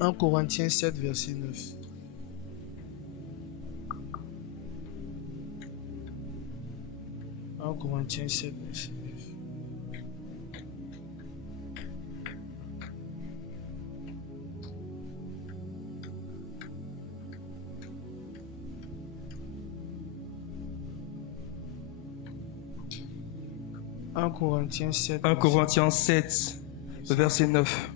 1 Corinthiens 7, verset 9. « 1 Corinthiens 7, verset 9. » 1 Corinthiens 7. 1 Corinthiens 7, verset 9.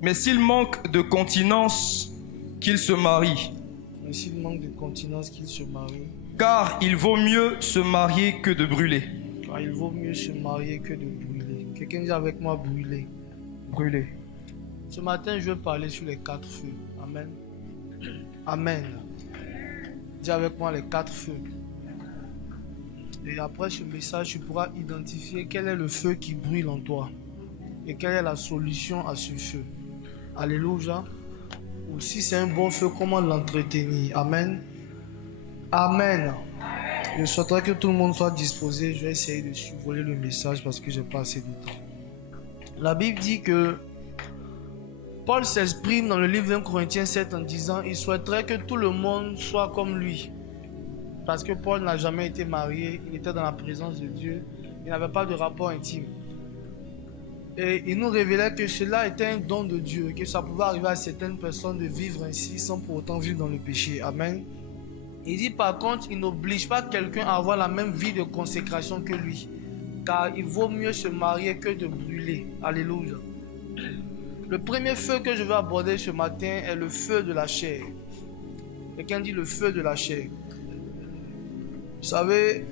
Mais s'il manque de continence, qu'il se marie. Mais s'il manque de continence, qu'il se marie. Car il vaut mieux se marier que de brûler. Car il vaut mieux se marier que de brûler. Quelqu'un dit avec moi brûler. Brûler. Ce matin, je vais parler sur les 4 feux. Amen. Amen. Dis avec moi les 4 feux. Et après ce message, tu pourras identifier quel est le feu qui brûle en toi. Et quelle est la solution à ce feu. Alléluia. Ou si c'est un bon feu, comment l'entretenir. Amen. Amen. Je souhaiterais que tout le monde soit disposé. Je vais essayer de survoler le message parce que j'ai pas assez de temps. La Bible dit que Paul s'exprime dans le livre 1 Corinthiens 7 en disant il souhaiterait que tout le monde soit comme lui. Parce que Paul n'a jamais été marié, il était dans la présence de Dieu, il n'avait pas de rapport intime. Et il nous révélait que cela était un don de Dieu, que ça pouvait arriver à certaines personnes de vivre ainsi sans pour autant vivre dans le péché. Amen. Il dit par contre, il n'oblige pas quelqu'un à avoir la même vie de consécration que lui. Car il vaut mieux se marier que de brûler. Alléluia. Le premier feu que je vais aborder ce matin est le feu de la chair. Quelqu'un dit le feu de la chair. Vous savez,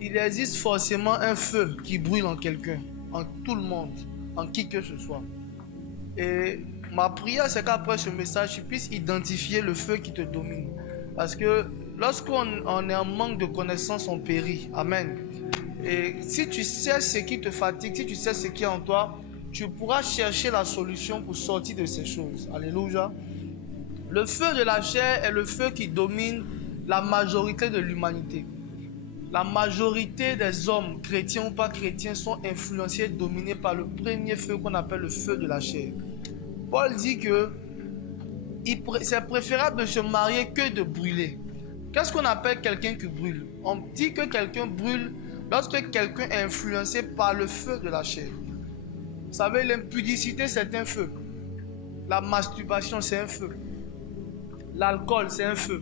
il existe forcément un feu qui brûle en quelqu'un, en tout le monde, en qui que ce soit. Et ma prière, c'est qu'après ce message, tu puisses identifier le feu qui te domine. Parce que lorsqu'on est en manque de connaissances, on périt. Amen. Et si tu sais ce qui te fatigue, si tu sais ce qui est en toi, tu pourras chercher la solution pour sortir de ces choses. Alléluia. Le feu de la chair est le feu qui domine la majorité de l'humanité. La majorité des hommes, chrétiens ou pas chrétiens, sont influencés, dominés par le premier feu qu'on appelle le feu de la chair. Paul dit que c'est préférable de se marier que de brûler. Qu'est-ce qu'on appelle quelqu'un qui brûle? On dit que quelqu'un brûle lorsque quelqu'un est influencé par le feu de la chair. Vous savez, l'impudicité, c'est un feu. La masturbation, c'est un feu. L'alcool, c'est un feu.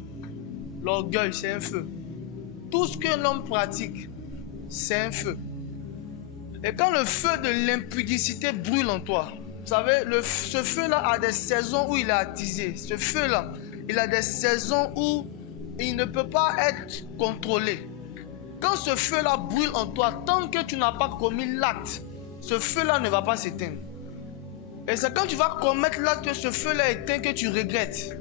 L'orgueil, c'est un feu. Tout ce que l'homme pratique, c'est un feu. Et quand le feu de l'impudicité brûle en toi, vous savez, ce feu-là a des saisons où il est attisé. Ce feu-là, il a des saisons où il ne peut pas être contrôlé. Quand ce feu-là brûle en toi, tant que tu n'as pas commis l'acte, ce feu-là ne va pas s'éteindre. Et c'est quand tu vas commettre l'acte que ce feu-là est éteint que tu regrettes.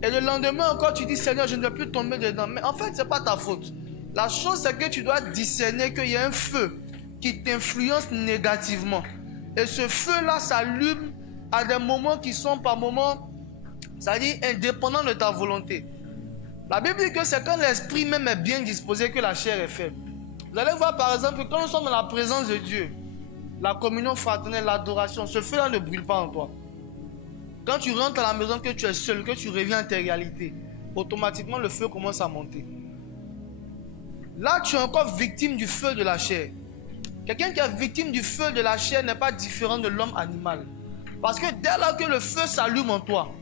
Et le lendemain encore, tu dis, Seigneur, je ne vais plus tomber dedans. Mais en fait, ce n'est pas ta faute. La chose, c'est que tu dois discerner qu'il y a un feu qui t'influence négativement. Et ce feu-là s'allume à des moments qui sont par moments, c'est-à-dire indépendants de ta volonté. La Bible dit que c'est quand l'esprit même est bien disposé que la chair est faible. Vous allez voir par exemple que quand nous sommes dans la présence de Dieu, la communion fraternelle, l'adoration, ce feu-là ne brûle pas en toi. Quand tu rentres à la maison, que tu es seul, que tu reviens à tes réalités, automatiquement le feu commence à monter. Là, tu es encore victime du feu de la chair. Quelqu'un qui est victime du feu de la chair n'est pas différent de l'homme animal. Parce que dès lors que le feu s'allume en toi,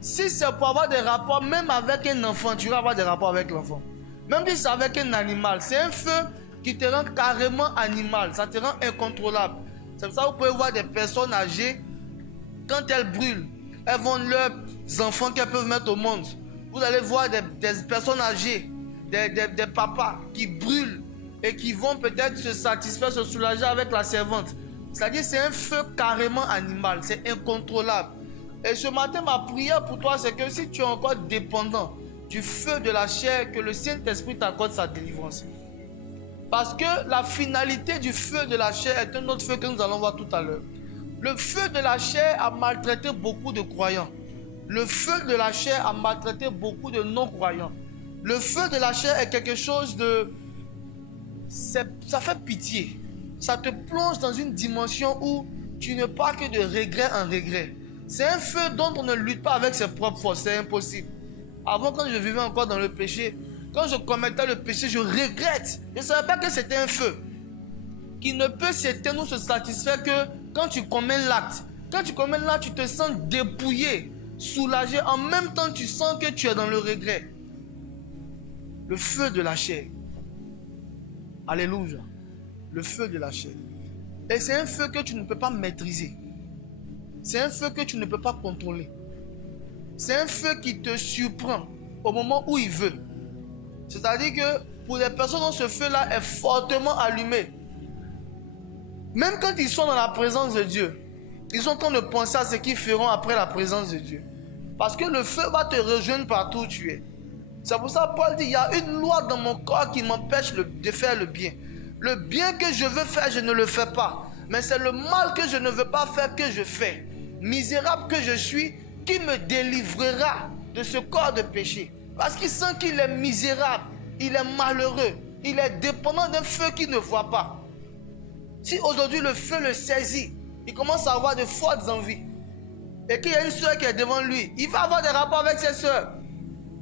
si c'est pour avoir des rapports, même avec un enfant, tu vas avoir des rapports avec l'enfant. Même si c'est avec un animal, c'est un feu qui te rend carrément animal, ça te rend incontrôlable. C'est pour ça que vous pouvez voir des personnes âgées, quand elles brûlent, elles vont leurs enfants qu'elles peuvent mettre au monde. Vous allez voir des personnes âgées, des papas qui brûlent et qui vont peut-être se satisfaire, se soulager avec la servante. C'est-à-dire c'est un feu carrément animal, c'est incontrôlable. Et ce matin, ma prière pour toi, c'est que si tu es encore dépendant du feu de la chair, que le Saint-Esprit t'accorde sa délivrance. Parce que la finalité du feu de la chair est un autre feu que nous allons voir tout à l'heure. Le feu de la chair a maltraité beaucoup de croyants. Le feu de la chair a maltraité beaucoup de non-croyants. Le feu de la chair est quelque chose de... ça fait pitié. Ça te plonge dans une dimension où tu ne pars que de regret en regret. C'est un feu dont on ne lutte pas avec ses propres forces, c'est impossible. Avant, quand je vivais encore dans le péché, quand je commettais le péché, je regrette. Je ne savais pas que c'était un feu qui ne peut s'éteindre ou se satisfaire que quand tu commets l'acte. Quand tu commets l'acte, tu te sens dépouillé, soulagé. En même temps, tu sens que tu es dans le regret. Le feu de la chair. Alléluia. Le feu de la chair. Et c'est un feu que tu ne peux pas maîtriser. C'est un feu que tu ne peux pas contrôler. C'est un feu qui te surprend au moment où il veut. C'est-à-dire que pour les personnes dont ce feu-là est fortement allumé, même quand ils sont dans la présence de Dieu, ils sont en train de penser à ce qu'ils feront après la présence de Dieu. Parce que le feu va te rejoindre partout où tu es. C'est pour ça que Paul dit, il y a une loi dans mon corps qui m'empêche de faire le bien. Le bien que je veux faire, je ne le fais pas. Mais c'est le mal que je ne veux pas faire que je fais. Misérable que je suis, qui me délivrera de ce corps de péché? Parce qu'il sent qu'il est misérable, il est malheureux, il est dépendant d'un feu qu'il ne voit pas. Si aujourd'hui le feu le saisit, il commence à avoir de fortes envies, et qu'il y a une soeur qui est devant lui, il va avoir des rapports avec ses soeurs.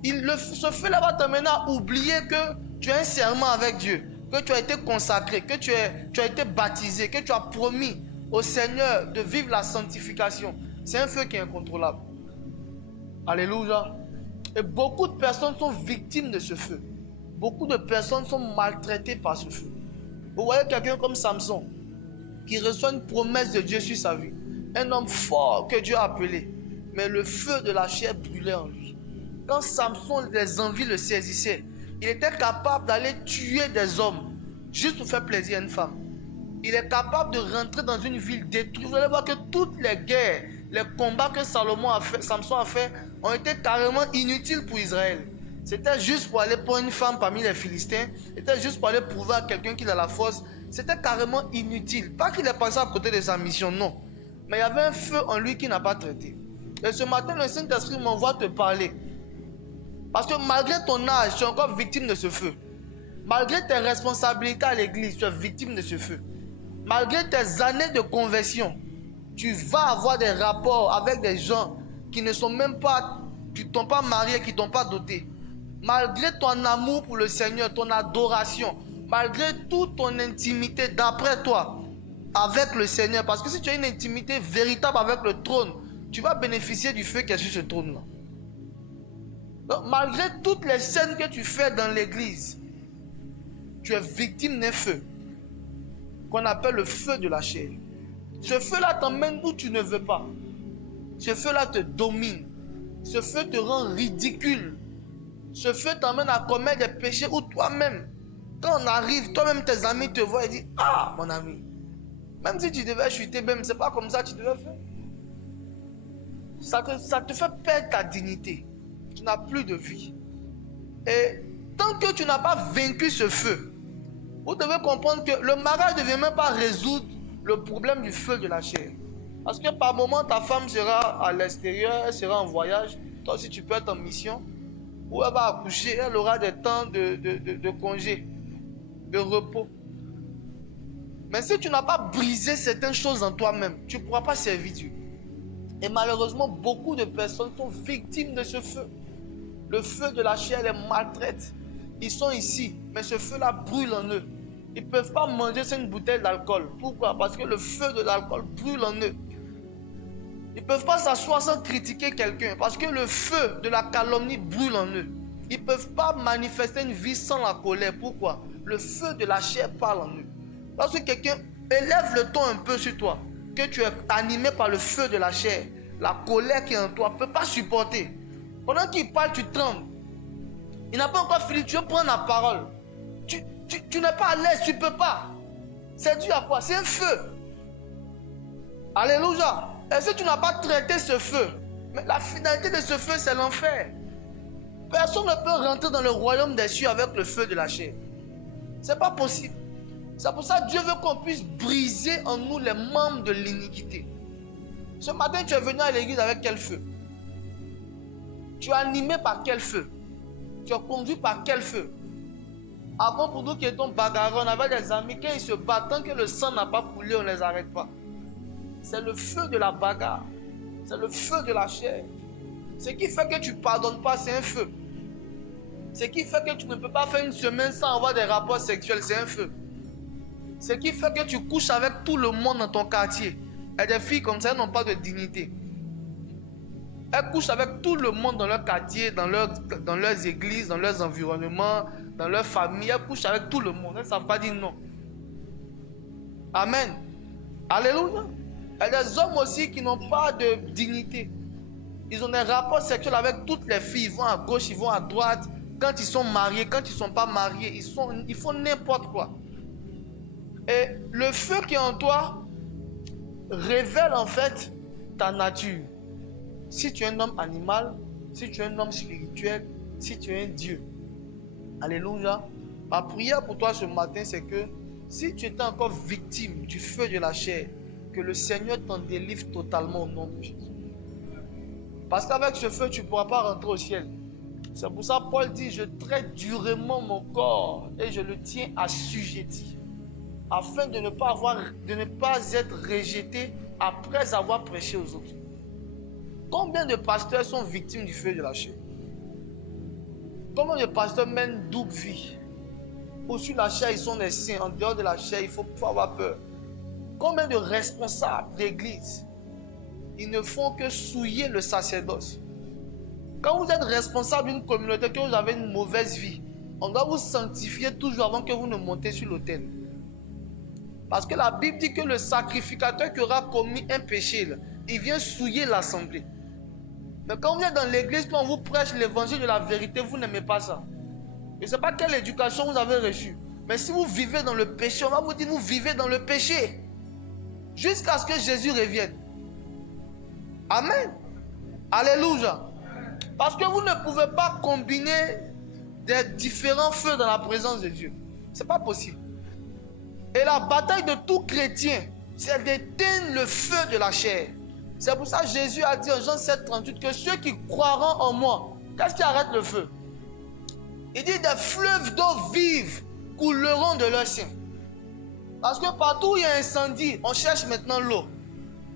Ce feu-là va t'amener à oublier que tu as un serment avec Dieu, que tu as été consacré, que tu as été baptisé, que tu as promis au Seigneur de vivre la sanctification. C'est un feu qui est incontrôlable. Alléluia. Et beaucoup de personnes sont victimes de ce feu. Beaucoup de personnes sont maltraitées par ce feu. Vous voyez quelqu'un comme Samson, qui reçoit une promesse de Dieu sur sa vie. Un homme fort que Dieu a appelé. Mais le feu de la chair brûlait en lui. Quand Samson, les envies le saisissaient, il était capable d'aller tuer des hommes juste pour faire plaisir à une femme. Il est capable de rentrer dans une ville détruite. Vous allez voir que toutes les guerres, les combats que Samson a fait ont été carrément inutiles pour Israël. C'était juste pour aller prendre une femme parmi les Philistins. C'était juste pour aller prouver à quelqu'un qu'il a la force. C'était carrément inutile. Pas qu'il est passé à côté de sa mission, non. Mais il y avait un feu en lui qui n'a pas traité. Et ce matin, le Saint-Esprit m'envoie te parler. Parce que malgré ton âge, tu es encore victime de ce feu. Malgré tes responsabilités à l'église, tu es victime de ce feu. Malgré tes années de conversion, tu vas avoir des rapports avec des gens qui ne sont même pas, qui ne t'ont pas marié, qui ne t'ont pas doté. Malgré ton amour pour le Seigneur, ton adoration, malgré toute ton intimité d'après toi avec le Seigneur, parce que si tu as une intimité véritable avec le trône, tu vas bénéficier du feu qui est sur ce trône-là. Donc, malgré toutes les scènes que tu fais dans l'église, tu es victime d'un feu qu'on appelle le feu de la chair. Ce feu-là t'emmène où tu ne veux pas. Ce feu-là te domine. Ce feu te rend ridicule. Ce feu t'emmène à commettre des péchés où toi-même, quand on arrive, toi-même tes amis te voient et disent, ah mon ami, même si tu devais chuter, même c'est pas comme ça que tu devais faire. Ça te fait perdre ta dignité. Tu n'as plus de vie. Et tant que tu n'as pas vaincu ce feu, vous devez comprendre que le mariage ne vient même pas résoudre le problème du feu de la chair. Parce que par moment, ta femme sera à l'extérieur, elle sera en voyage. Toi aussi, tu peux être en mission. Ou elle va accoucher, elle aura des temps de congé, de repos. Mais si tu n'as pas brisé certaines choses en toi-même, tu ne pourras pas servir Dieu. Et malheureusement, beaucoup de personnes sont victimes de ce feu. Le feu de la chair les maltraite. Ils sont ici, mais ce feu-là brûle en eux. Ils ne peuvent pas manger sur une bouteille d'alcool. Pourquoi? Parce que le feu de l'alcool brûle en eux. Ils ne peuvent pas s'asseoir sans critiquer quelqu'un. Parce que le feu de la calomnie brûle en eux. Ils ne peuvent pas manifester une vie sans la colère. Pourquoi? Le feu de la chair parle en eux. Lorsque quelqu'un élève le ton un peu sur toi, que tu es animé par le feu de la chair, la colère qui est en toi, ne peut pas supporter. Pendant qu'il parle, tu trembles. Il n'a pas encore fini, tu veux prendre la parole. Tu n'es pas à l'aise, tu ne peux pas. C'est dû à quoi? C'est un feu. Alléluia. Et si tu n'as pas traité ce feu, mais la finalité de ce feu, c'est l'enfer. Personne ne peut rentrer dans le royaume des cieux avec le feu de la chair. Ce n'est pas possible. C'est pour ça que Dieu veut qu'on puisse briser en nous les membres de l'iniquité. Ce matin, tu es venu à l'église avec quel feu? Tu es animé par quel feu? Tu es conduit par quel feu? Avant, pour nous qui étions bagarreurs, on avait des amis, quand ils se battent, tant que le sang n'a pas coulé, on ne les arrête pas. c'est le feu de la bagarre. C'est le feu de la chair. Ce qui fait que tu ne pardonnes pas, c'est un feu. Ce qui fait que tu ne peux pas faire une semaine sans avoir des rapports sexuels, c'est un feu. Ce qui fait que tu couches avec tout le monde dans ton quartier. Et des filles comme ça, elles n'ont pas de dignité. Elles couchent avec tout le monde dans leur quartier, dans leurs églises, dans leurs environnements, dans leur famille. Elles couchent avec tout le monde. Elles ne savent pas dire non. Amen. Alléluia. Et des hommes aussi qui n'ont pas de dignité. Ils ont des rapports sexuels avec toutes les filles. Ils vont à gauche, ils vont à droite. Quand ils sont mariés, quand ils ne sont pas mariés, ils font n'importe quoi. Et le feu qui est en toi révèle en fait ta nature. Si tu es un homme animal, si tu es un homme spirituel, si tu es un Dieu. Alléluia. Ma prière pour toi ce matin, c'est que si tu étais encore victime du feu de la chair, que le Seigneur t'en délivre totalement au nom de Jésus. Parce qu'avec ce feu, tu ne pourras pas rentrer au ciel. C'est pour ça que Paul dit, je traite durement mon corps et je le tiens assujetti, afin de ne pas être rejeté après avoir prêché aux autres. Combien de pasteurs sont victimes du feu de la chair? Combien de pasteurs mènent double vie? Ou sur la chair, ils sont des saints. En dehors de la chair, il faut avoir peur. Combien de responsables d'église, ils ne font que souiller le sacerdoce? Quand vous êtes responsable d'une communauté, que vous avez une mauvaise vie, on doit vous sanctifier toujours avant que vous ne montez sur l'autel. Parce que la Bible dit que le sacrificateur qui aura commis un péché, il vient souiller l'assemblée. Mais quand vous êtes dans l'église, quand on vous prêche l'évangile de la vérité, vous n'aimez pas ça. Je ne sais pas quelle éducation vous avez reçue. Mais si vous vivez dans le péché, on va vous dire, vous vivez dans le péché. Jusqu'à ce que Jésus revienne. Amen. Alléluia. Parce que vous ne pouvez pas combiner des différents feux dans la présence de Dieu. Ce n'est pas possible. Et la bataille de tout chrétien, c'est d'éteindre le feu de la chair. C'est pour ça que Jésus a dit en Jean 7,38 que ceux qui croiront en moi, qu'est-ce qui arrête le feu? Il dit des fleuves d'eau vive couleront de leur sein. Parce que partout où il y a un incendie, on cherche maintenant l'eau.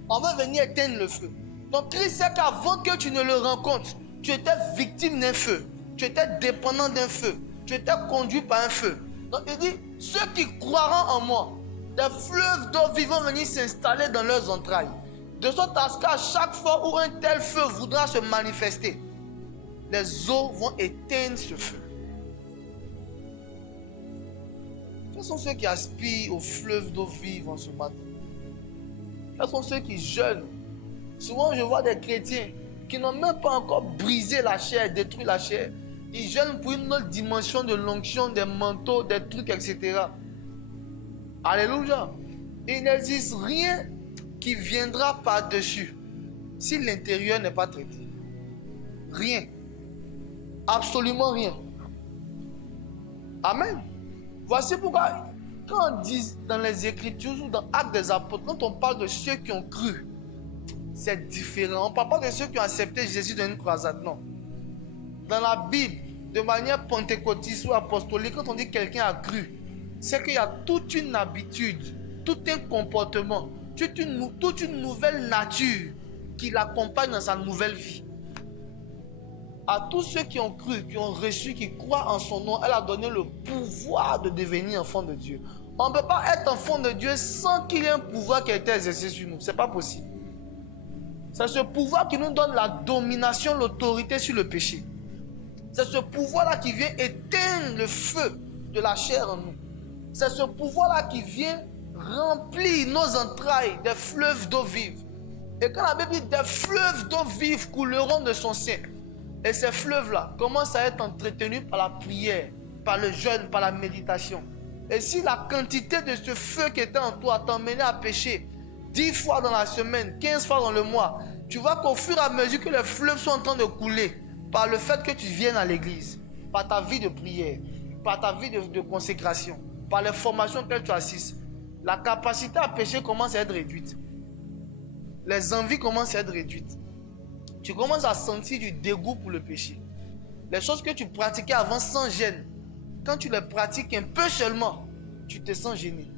On va venir éteindre le feu. Donc Christ sait qu'avant que tu ne le rencontres, tu étais victime d'un feu. Tu étais dépendant d'un feu. Tu étais conduit par un feu. Donc il dit, ceux qui croiront en moi, des fleuves d'eau vive vont venir s'installer dans leurs entrailles. De sorte à ce qu'à chaque fois où un tel feu voudra se manifester, les eaux vont éteindre ce feu. Quels sont ceux qui aspirent aux fleuves d'eau vive en ce matin? Quels sont ceux qui jeûnent? Souvent, je vois des chrétiens qui n'ont même pas encore brisé la chair, détruit la chair. Ils jeûnent pour une autre dimension de l'onction, des manteaux, des trucs, etc. Alléluia. Il n'existe rien qui viendra par-dessus si l'intérieur n'est pas traité. Rien. Absolument rien. Amen. Voici pourquoi, quand on dit dans les Écritures ou dans Actes des Apôtres, quand on parle de ceux qui ont cru, c'est différent. On ne parle pas de ceux qui ont accepté Jésus dans une croisade, non. Dans la Bible, de manière pentecôtiste ou apostolique, quand on dit quelqu'un a cru, c'est qu'il y a toute une habitude, tout un comportement, toute une nouvelle nature qui l'accompagne dans sa nouvelle vie. À tous ceux qui ont cru, qui ont reçu, qui croient en son nom, elle a donné le pouvoir de devenir enfant de Dieu. On ne peut pas être enfant de Dieu sans qu'il y ait un pouvoir qui a été exercé sur nous. Ce n'est pas possible. C'est ce pouvoir qui nous donne la domination, l'autorité sur le péché. C'est ce pouvoir-là qui vient éteindre le feu de la chair en nous. C'est ce pouvoir-là qui vient remplir nos entrailles des fleuves d'eau vive. Et quand la Bible dit des fleuves d'eau vive couleront de son sein, et ces fleuves-là commencent à être entretenus par la prière, par le jeûne, par la méditation. Et si la quantité de ce feu qui était en toi t'emmenait à pécher 10 fois dans la semaine, 15 fois dans le mois, tu vois qu'au fur et à mesure que les fleuves sont en train de couler, par le fait que tu viennes à l'église, par ta vie de prière, par ta vie de consécration, par les formations auxquelles tu assistes, la capacité à pécher commence à être réduite. Les envies commencent à être réduites. Tu commences à sentir du dégoût pour le péché. Les choses que tu pratiquais avant sans gêne, quand tu les pratiques un peu seulement, tu te sens gêné.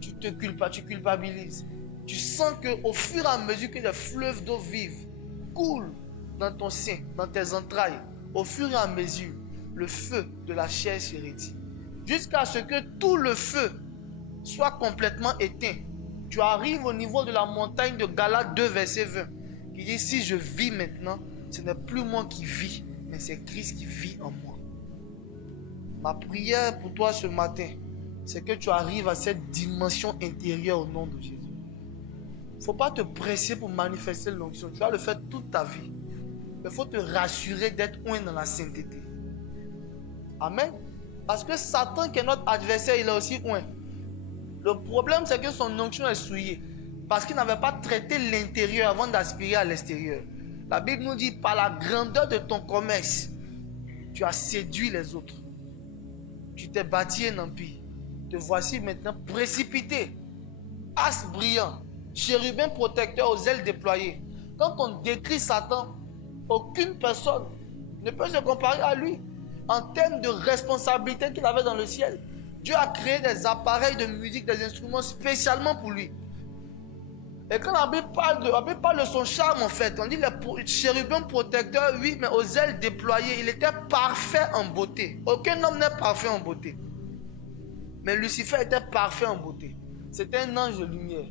Tu culpabilises. Tu sens qu'au fur et à mesure que des fleuves d'eau vive coulent dans ton sein, dans tes entrailles, au fur et à mesure, le feu de la chair se retire. Jusqu'à ce que tout le feu soit complètement éteint. Tu arrives au niveau de la montagne de Galates 2, verset 20, qui dit, si je vis maintenant, ce n'est plus moi qui vis, mais c'est Christ qui vit en moi. Ma prière pour toi ce matin, c'est que tu arrives à cette dimension intérieure au nom de Jésus. Il ne faut pas te presser pour manifester l'onction. Tu vas le faire toute ta vie. Il faut te rassurer d'être oint dans la sainteté. Amen. Parce que Satan, qui est notre adversaire, il est aussi oint. Le problème, c'est que son onction est souillée. Parce qu'il n'avait pas traité l'intérieur avant d'aspirer à l'extérieur. La Bible nous dit, par la grandeur de ton commerce, tu as séduit les autres. Tu t'es bâti un empire. Te voici maintenant précipité. As brillant. Chérubin protecteur aux ailes déployées. Quand on décrit Satan, aucune personne ne peut se comparer à lui en termes de responsabilité qu'il avait dans le ciel. Dieu a créé des appareils de musique, des instruments spécialement pour lui. Et quand la Bible parle de son charme, en fait, on dit le chérubin protecteur, oui, mais aux ailes déployées, il était parfait en beauté. Aucun homme n'est parfait en beauté. Mais Lucifer était parfait en beauté. C'était un ange de lumière.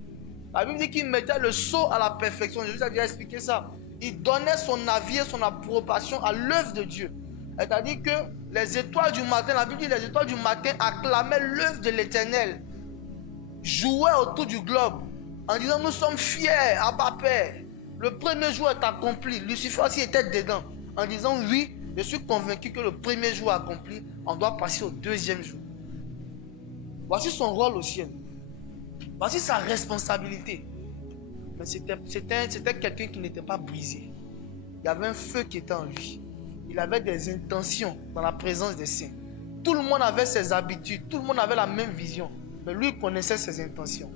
La Bible dit qu'il mettait le sceau à la perfection. Jésus a déjà expliqué ça. Il donnait son avis et son approbation à l'œuvre de Dieu. C'est-à-dire que les étoiles du matin, la Bible dit les étoiles du matin acclamaient l'œuvre de l'Éternel. Jouaient autour du globe en disant nous sommes fiers, Abba Père. Le premier jour est accompli. Lucifer aussi était dedans en disant oui, je suis convaincu que le premier jour accompli, on doit passer au deuxième jour. Voici son rôle au ciel. Voici sa responsabilité. Mais c'était quelqu'un qui n'était pas brisé. Il y avait un feu qui était en lui. Il avait des intentions dans la présence des saints. Tout le monde avait ses habitudes. Tout le monde avait la même vision. Mais lui connaissait ses intentions.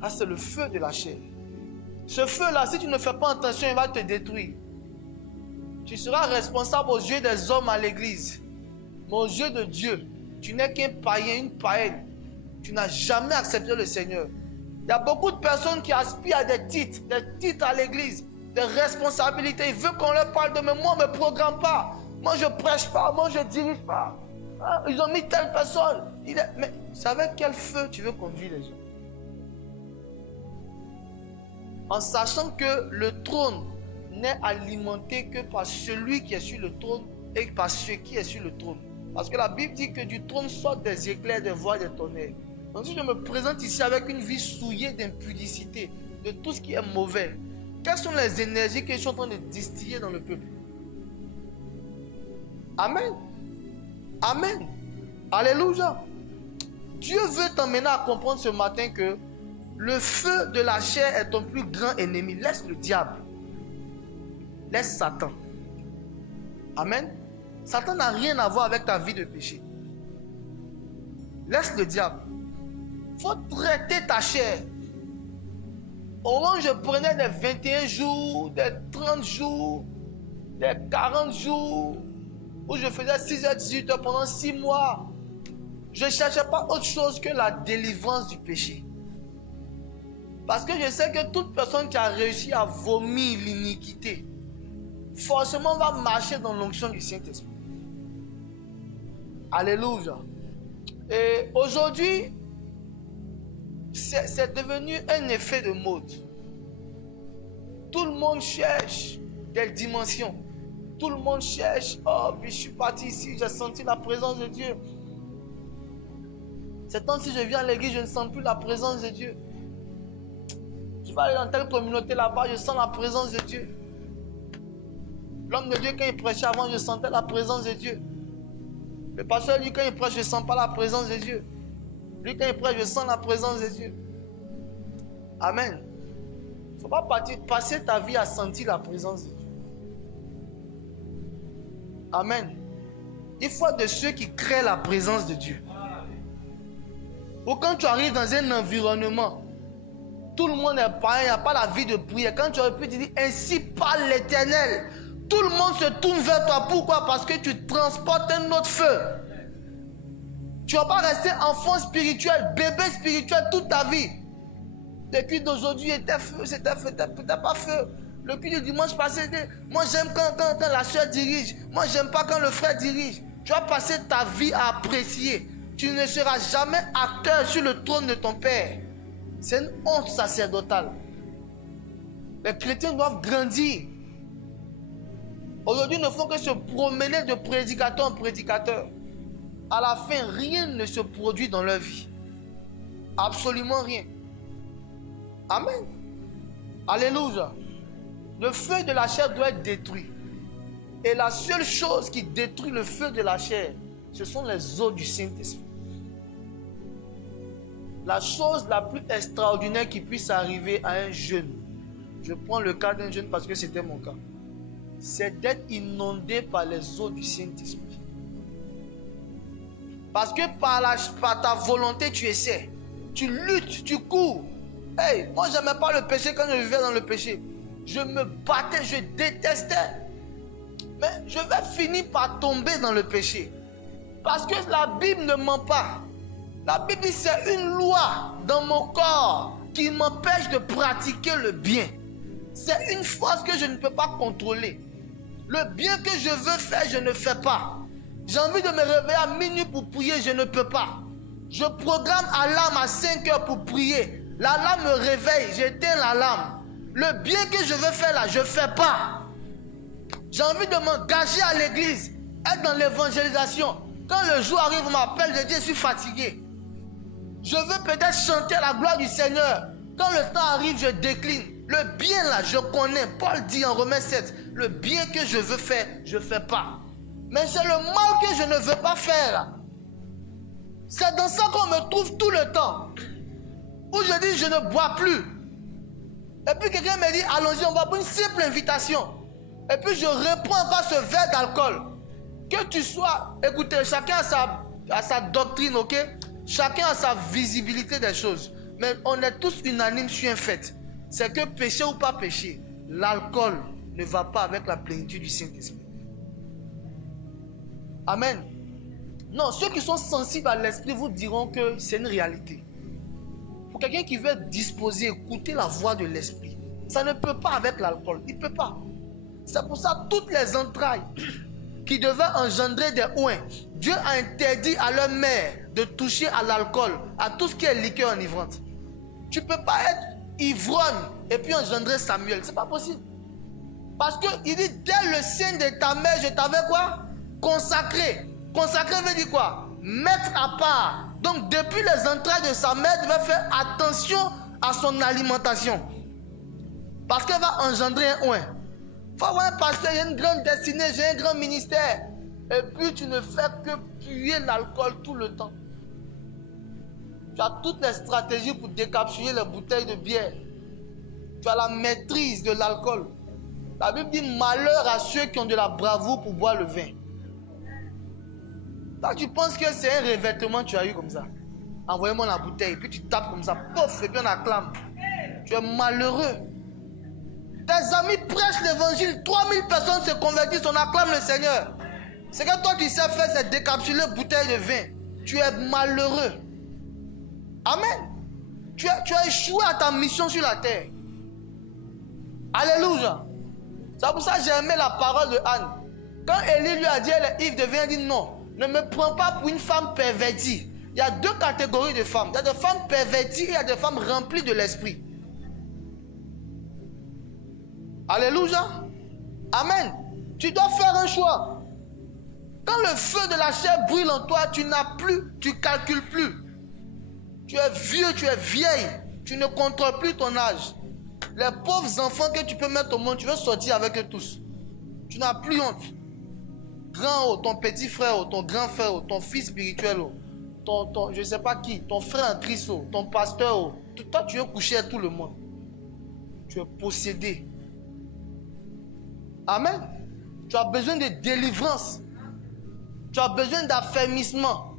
Ah, c'est le feu de la chair. Ce feu-là, si tu ne fais pas attention, il va te détruire. Tu seras responsable aux yeux des hommes à l'église. Mais aux yeux de Dieu, tu n'es qu'un païen, une païenne. Tu n'as jamais accepté le Seigneur. Il y a beaucoup de personnes qui aspirent à des titres à l'église, des responsabilités. Ils veulent qu'on leur parle de, mais moi, on ne me programme pas. Moi, je ne prêche pas. Moi, je ne dirige pas. Ah, ils ont mis telle personne. Mais c'est avec quel feu tu veux conduire les gens? En sachant que le trône n'est alimenté que par celui qui est sur le trône et par ceux qui est sur le trône. Parce que la Bible dit que du trône sortent des éclairs, des voix, des tonnerres. Donc si je me présente ici avec une vie souillée d'impudicité, de tout ce qui est mauvais, quelles sont les énergies que je suis en train de distiller dans le peuple? Amen. Amen. Alléluia. Dieu veut t'emmener à comprendre ce matin que le feu de la chair est ton plus grand ennemi. Laisse le diable. Laisse Satan. Amen. Satan n'a rien à voir avec ta vie de péché. Laisse le diable. Il faut traiter ta chair. Au moment où je prenais des 21 jours, des 30 jours, des 40 jours, où je faisais 6h, 18h pendant 6 mois, je ne cherchais pas autre chose que la délivrance du péché. Parce que je sais que toute personne qui a réussi à vomir l'iniquité, forcément va marcher dans l'onction du Saint-Esprit. Alléluia. Et aujourd'hui, c'est devenu un effet de mode. Tout le monde cherche des dimensions. Tout le monde cherche, oh, puis je suis parti ici, j'ai senti la présence de Dieu. C'est tant si je viens à l'église, je ne sens plus la présence de Dieu. Je vais aller dans telle communauté là-bas, je sens la présence de Dieu. L'homme de Dieu, quand il prêchait avant, je sentais la présence de Dieu. Le pasteur, lui, quand il prêche, je ne sens pas la présence de Dieu. Lui, quand il prêche, je sens la présence de Dieu. Amen. Il ne faut pas passer ta vie à sentir la présence de Dieu. Amen. Il faut être de ceux qui créent la présence de Dieu. Ou quand tu arrives dans un environnement, tout le monde est pareil, il n'y a pas la vie de prière. Quand tu aurais pu te dire, ainsi parle l'Éternel, tout le monde se tourne vers toi. Pourquoi? Parce que tu transportes un autre feu. Tu ne vas pas rester enfant spirituel, bébé spirituel toute ta vie. Le culte d'aujourd'hui était feu, c'était pas feu. Le culte du dimanche passé, moi j'aime quand la soeur dirige. Moi j'aime pas quand le frère dirige. Tu vas passer ta vie à apprécier. Tu ne seras jamais acteur sur le trône de ton Père. C'est une honte sacerdotale. Les chrétiens doivent grandir. Aujourd'hui, ils ne font que se promener de prédicateur en prédicateur. À la fin, rien ne se produit dans leur vie. Absolument rien. Amen. Alléluia. Le feu de la chair doit être détruit. Et la seule chose qui détruit le feu de la chair, ce sont les eaux du Saint-Esprit. La chose la plus extraordinaire qui puisse arriver à un jeune, je prends le cas d'un jeune parce que c'était mon cas, c'est d'être inondé par les eaux du Saint-Esprit. Parce que par ta volonté, tu essaies. Tu luttes, tu cours. Hey, moi, je n'aimais pas le péché quand je vivais dans le péché. Je me battais, je détestais. Mais je vais finir par tomber dans le péché. Parce que la Bible ne ment pas. La Bible dit c'est une loi dans mon corps qui m'empêche de pratiquer le bien. C'est une force que je ne peux pas contrôler. Le bien que je veux faire, je ne fais pas. J'ai envie de me réveiller à minuit pour prier, je ne peux pas. Je programme alarme à 5 heures pour prier. L'alarme me réveille, j'éteins l'alarme. Le bien que je veux faire là, je ne fais pas. J'ai envie de m'engager à l'église, être dans l'évangélisation. Quand le jour arrive, on m'appelle, je dis je suis fatigué. Je veux peut-être chanter la gloire du Seigneur. Quand le temps arrive, je décline. Le bien là, je connais. Paul dit en Romains 7, le bien que je veux faire, je ne fais pas. Mais c'est le mal que je ne veux pas faire là. C'est dans ça qu'on me trouve tout le temps. Où je dis je ne bois plus. Et puis quelqu'un me dit allons-y, on va pour une simple invitation. Et puis je reprends encore ce verre d'alcool. Que tu sois, écoutez, chacun a sa doctrine, ok? Chacun a sa visibilité des choses. Mais on est tous unanimes sur un fait. C'est que péché ou pas péché, l'alcool ne va pas avec la plénitude du Saint-Esprit. Amen. Non, ceux qui sont sensibles à l'esprit vous diront que c'est une réalité. Pour quelqu'un qui veut être disposé, écouter la voix de l'esprit, ça ne peut pas avec l'alcool. Il ne peut pas. C'est pour ça que toutes les entrailles qui devaient engendrer des ouins, Dieu a interdit à leur mère de toucher à l'alcool, à tout ce qui est liqueur enivrante. Tu ne peux pas être ivrogne et puis engendrer Samuel. Ce n'est pas possible. Parce qu'il dit, dès le sein de ta mère, je t'avais quoi? Consacré. Consacré veut dire quoi? Mettre à part. Donc depuis les entrailles de sa mère, elle devait faire attention à son alimentation. Parce qu'elle va engendrer un oin. Il faut avoir un pasteur, j'ai une grande destinée, j'ai un grand ministère. Et puis tu ne fais que puer l'alcool tout le temps. Tu as toutes les stratégies pour décapsuler les bouteilles de bière. Tu as la maîtrise de l'alcool. La Bible dit malheur à ceux qui ont de la bravoure pour boire le vin. Toi, tu penses que c'est un revêtement que tu as eu comme ça. Envoyez-moi la bouteille, puis tu tapes comme ça, pouf, et puis on acclame. Tu es malheureux. Tes amis prêchent l'évangile, 3000 personnes se convertissent, on acclame le Seigneur. C'est que toi tu sais faire, c'est décapsuler une bouteille de vin. Tu es malheureux. Amen. Tu as échoué à ta mission sur la terre. Alléluia. C'est pour ça que j'ai aimé la parole de Anne. Quand Élie lui a dit, Yves devient, dit non. Ne me prends pas pour une femme pervertie. Il y a deux catégories de femmes. Il y a des femmes perverties et il y a des femmes remplies de l'esprit. Alléluia. Amen. Tu dois faire un choix. Quand le feu de la chair brûle en toi, tu n'as plus, tu calcules plus. Tu es vieux, tu es vieille. Tu ne contrôles plus ton âge. Les pauvres enfants que tu peux mettre au monde, tu veux sortir avec eux tous. Tu n'as plus honte. Grand, ton petit frère, ton grand frère, ton fils spirituel, ton je ne sais pas qui, ton frère en Christ, ton pasteur, toi tu veux coucher à tout le monde. Tu es possédé. Amen. Tu as besoin de délivrance. Tu as besoin d'affermissement.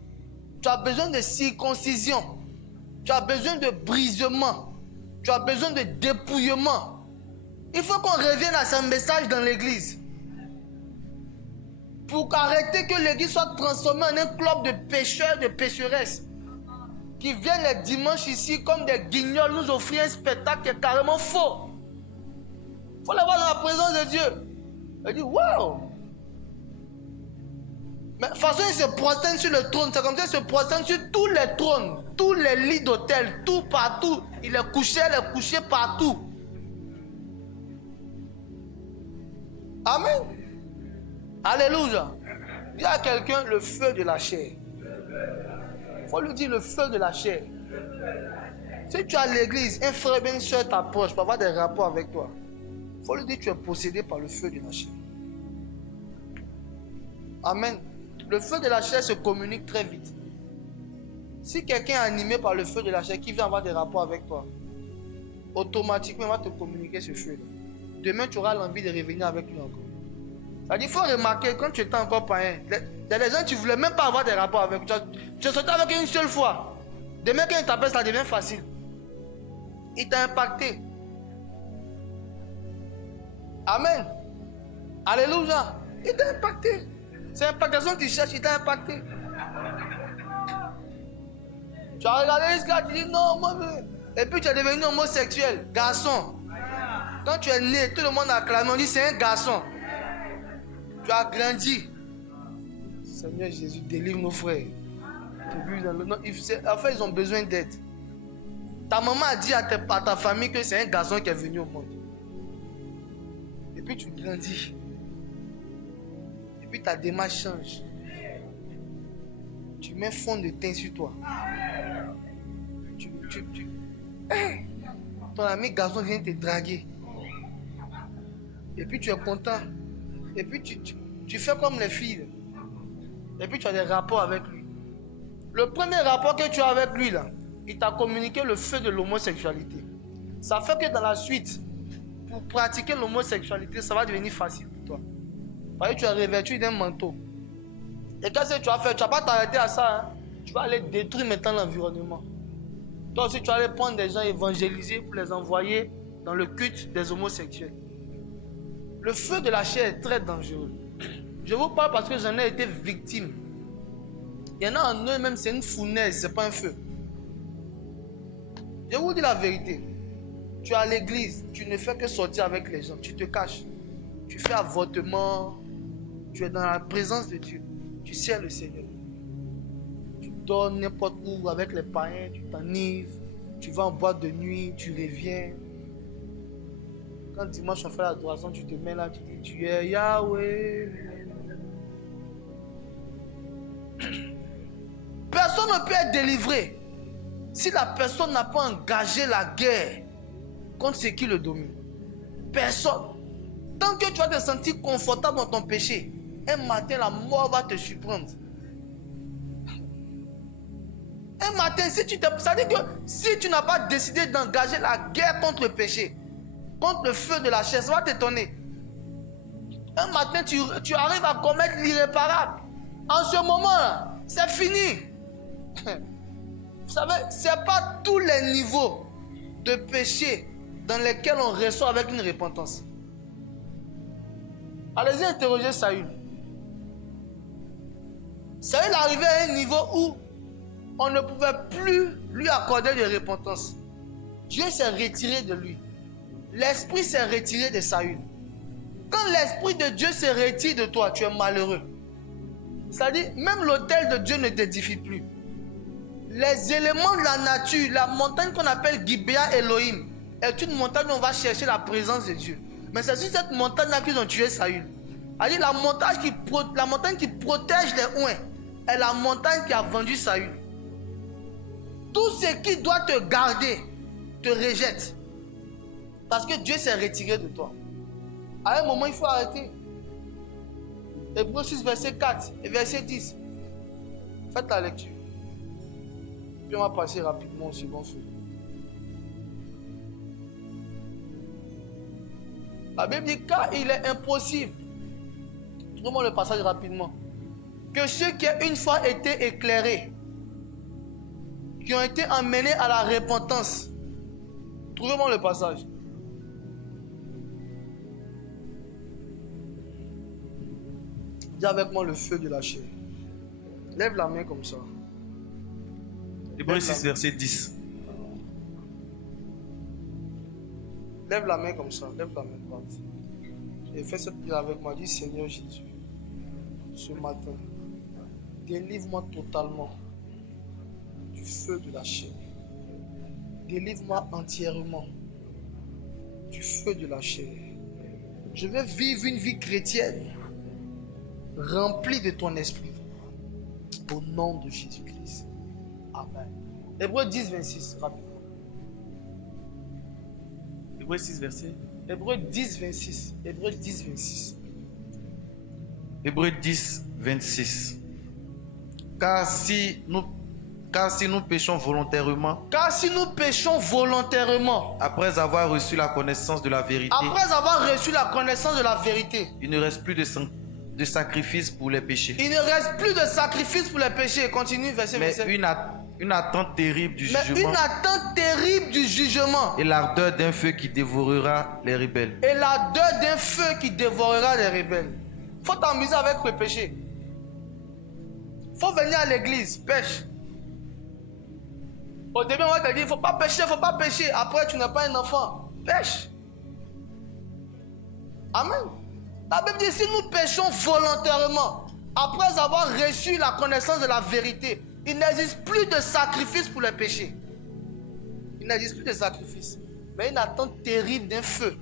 Tu as besoin de circoncision. Tu as besoin de brisement. Tu as besoin de dépouillement. Il faut qu'on revienne à ce message dans l'église. Pour arrêter que l'église soit transformée en un club de pécheurs, de pécheresses. qui viennent les dimanches ici comme des guignols nous offrir un spectacle qui est carrément faux. Il faut les voir dans la présence de Dieu. Elle dit, waouh! Mais de toute façon, ils se prosternent sur le trône. C'est comme ça, ils se prosternent sur tous les trônes, tous les lits d'hôtel, tout partout. Il est couché partout. Amen. Alléluia. Dis à quelqu'un le feu de la chair. Il faut lui dire le feu de la chair. Si tu es à l'église, un frère et une soeur t'approchent pour avoir des rapports avec toi. Il faut lui dire que tu es possédé par le feu de la chair. Amen. Le feu de la chair se communique très vite. Si quelqu'un est animé par le feu de la chair qui vient avoir des rapports avec toi, automatiquement il va te communiquer ce feu-là. Demain, tu auras l'envie de revenir avec lui encore. C'est-à-dire, il faut remarquer, quand tu étais encore païen, il y a des gens qui ne voulaient même pas avoir des rapports avec toi. Tu es sorti avec une seule fois. Demain, quand il t'appelle, ça devient facile. Il t'a impacté. Amen. Alléluia. Il t'a impacté. C'est l'impactation que tu cherches, il t'a impacté. Tu as regardé ce gars, tu dis non, moi. Et puis tu es devenu homosexuel, garçon. Quand tu es né, tout le monde a acclamé, on dit c'est un garçon. Tu as grandi. Seigneur Jésus, délivre nos frères. En fait, ils ont besoin d'aide. Ta maman a dit à ta famille que c'est un garçon qui est venu au monde. Et puis tu grandis. Et puis ta démarche change. Tu mets fond de teint sur toi. Ton ami garçon vient te draguer. Et puis tu es content. Et puis tu fais comme les filles. Et puis tu as des rapports avec lui. Le premier rapport que tu as avec lui, là, il t'a communiqué le feu de l'homosexualité. Ça fait que dans la suite, pour pratiquer l'homosexualité, ça va devenir facile pour toi. Parce que tu es revêtu d'un manteau. Et qu'est-ce que tu vas faire? Tu ne vas pas t'arrêter à ça. Hein? Tu vas aller détruire maintenant l'environnement. Toi aussi, tu vas aller prendre des gens évangélisés pour les envoyer dans le culte des homosexuels. Le feu de la chair est très dangereux. Je vous parle parce que j'en ai été victime. Il y en a en eux même, c'est une fournaise, c'est pas un feu. Je vous dis la vérité. Tu es à l'église, tu ne fais que sortir avec les gens, tu te caches. Tu fais avortement, tu es dans la présence de Dieu. Tu sers le Seigneur. Tu dors n'importe où avec les païens, tu t'enivres, tu vas en boîte de nuit, tu reviens. Quand dimanche on fait l'adoration, tu te mets là, tu dis tu es Yahweh. Personne ne peut être délivré si la personne n'a pas engagé la guerre contre ceux qui le dominent. Personne. Tant que tu vas te sentir confortable dans ton péché, un matin la mort va te surprendre. Un matin, ça veut dire que si tu n'as pas décidé d'engager la guerre contre le péché, contre le feu de la chair, ça va t'étonner. Un matin, tu arrives à commettre l'irréparable. En ce moment-là, c'est fini. Vous savez, ce n'est pas tous les niveaux de péché dans lesquels on reçoit avec une repentance. Allez-y interroger Saül. Saül arrivait à un niveau où on ne pouvait plus lui accorder de repentance. Dieu s'est retiré de lui. L'esprit s'est retiré de Saül. Quand l'esprit de Dieu se retire de toi, tu es malheureux. C'est-à-dire, même l'autel de Dieu ne t'édifie plus. Les éléments de la nature, la montagne qu'on appelle Gibea Elohim, est une montagne où on va chercher la présence de Dieu. Mais c'est sur cette montagne-là qu'ils ont tué Saül. C'est-à-dire, la montagne qui protège les ouins est la montagne qui a vendu Saül. Tout ce qui doit te garder te rejette. Parce que Dieu s'est retiré de toi. À un moment, il faut arrêter. Hébreux 6, verset 4 et verset 10. Faites la lecture. Puis on va passer rapidement au second feu. La Bible dit car il est impossible. Trouvons le passage rapidement. Que ceux qui une fois été éclairés, qui ont été emmenés à la repentance. Trouvez-moi le passage. Dis avec moi le feu de la chair. Lève la main comme ça. Hébreux 6, verset 10. Lève la main comme ça, lève la main droite. Et fais cette prière avec moi. Dis Seigneur Jésus, ce matin, délivre-moi totalement du feu de la chair. Délivre-moi entièrement du feu de la chair. Je veux vivre une vie chrétienne remplie de ton esprit. Au nom de Jésus-Christ. Amen. Hébreux 10, 26, rapidement. Hébreux 6, verset. Hébreux 10, 26. Hébreux 10, 26. Hébreux 10, 26. Car si nous péchons volontairement, Car si nous péchons volontairement, après avoir reçu la connaissance de la vérité, après avoir reçu la connaissance de la vérité, il ne reste plus de sacrifice pour les péchés, il ne reste plus de sacrifice pour les péchés. Continue, verset mais 27. une attente terrible du Mais jugement une attente terrible du jugement et l'ardeur d'un feu qui dévorera les rebelles. et l'ardeur d'un feu qui dévorera les rebelles. Faut t'amuser avec le péché. Faut venir à l'église, pêche. Au début, on va te dire, il ne faut pas pécher, il ne faut pas pécher. Après, tu n'es pas un enfant. Pêche. Amen. La Bible dit, si nous péchons volontairement, après avoir reçu la connaissance de la vérité, il n'existe plus de sacrifice pour les péchés. Il n'existe plus de sacrifice. Mais une attente terrible d'un feu.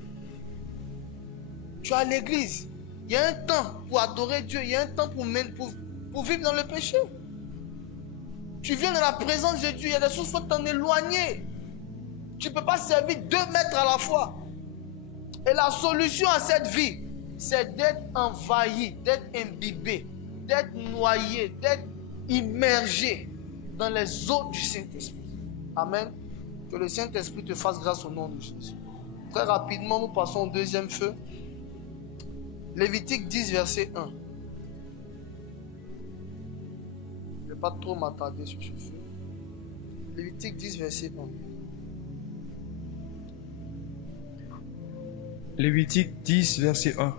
Tu es à l'église. Il y a un temps pour adorer Dieu. Il y a un temps pour vivre dans le péché. Tu viens dans la présence de Dieu. Il y a des choses, il faut t'en éloigner. Tu ne peux pas servir 2 mètres à la fois. Et la solution à cette vie, c'est d'être envahi, d'être imbibé, d'être noyé, d'être immergé dans les eaux du Saint-Esprit. Amen. Que le Saint-Esprit te fasse grâce au nom de Jésus. Très rapidement, nous passons au deuxième feu. Lévitique 10, verset 1. Je ne vais pas trop m'attarder sur ce feu. Lévitique 10, verset 1. Lévitique 10, verset 1.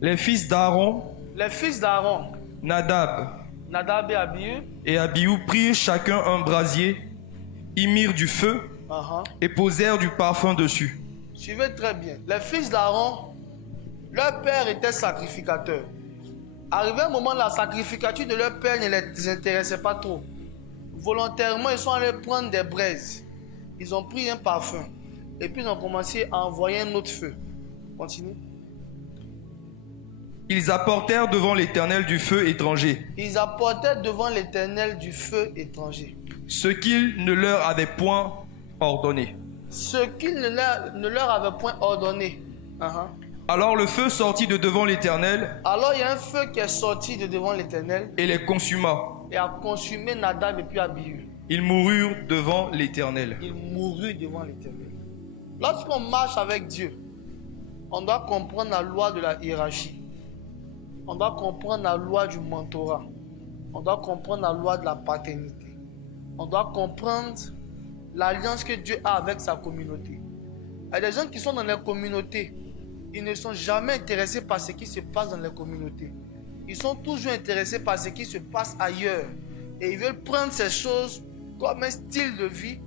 Les fils d'Aaron, Les fils d'Aaron, Nadab Nadab et Abihu, et Abihu prirent chacun un brasier, y mirent du feu et posèrent du parfum dessus. suivez très bien. Les fils d'Aaron, leur père était sacrificateur. Arrivé un moment, la sacrificature de leur père ne les intéressait pas trop. Volontairement, ils sont allés prendre des braises. Ils ont pris un parfum. Et puis ils ont commencé à envoyer un autre feu. Continue. Ils apportèrent devant l'Éternel du feu étranger, Ils apportaient devant l'Éternel du feu étranger, ce qu'il ne leur avait point ordonné. ce qu'il ne leur avait point ordonné. Alors le feu sortit de devant l'Éternel Alors il y a un feu qui est sorti de devant l'Éternel et les consuma. et a consumé Nadab et puis Abihu. Ils moururent devant l'Éternel. Il mourut devant l'Éternel. Lorsqu'on marche avec Dieu, on doit comprendre la loi de la hiérarchie. On doit comprendre la loi du mentorat. On doit comprendre la loi de la paternité. On doit comprendre l'alliance que Dieu a avec sa communauté. Il y a des gens qui sont dans les communautés. Ils ne sont jamais intéressés par ce qui se passe dans les communautés. Ils sont toujours intéressés par ce qui se passe ailleurs. Et ils veulent prendre ces choses comme un style de vie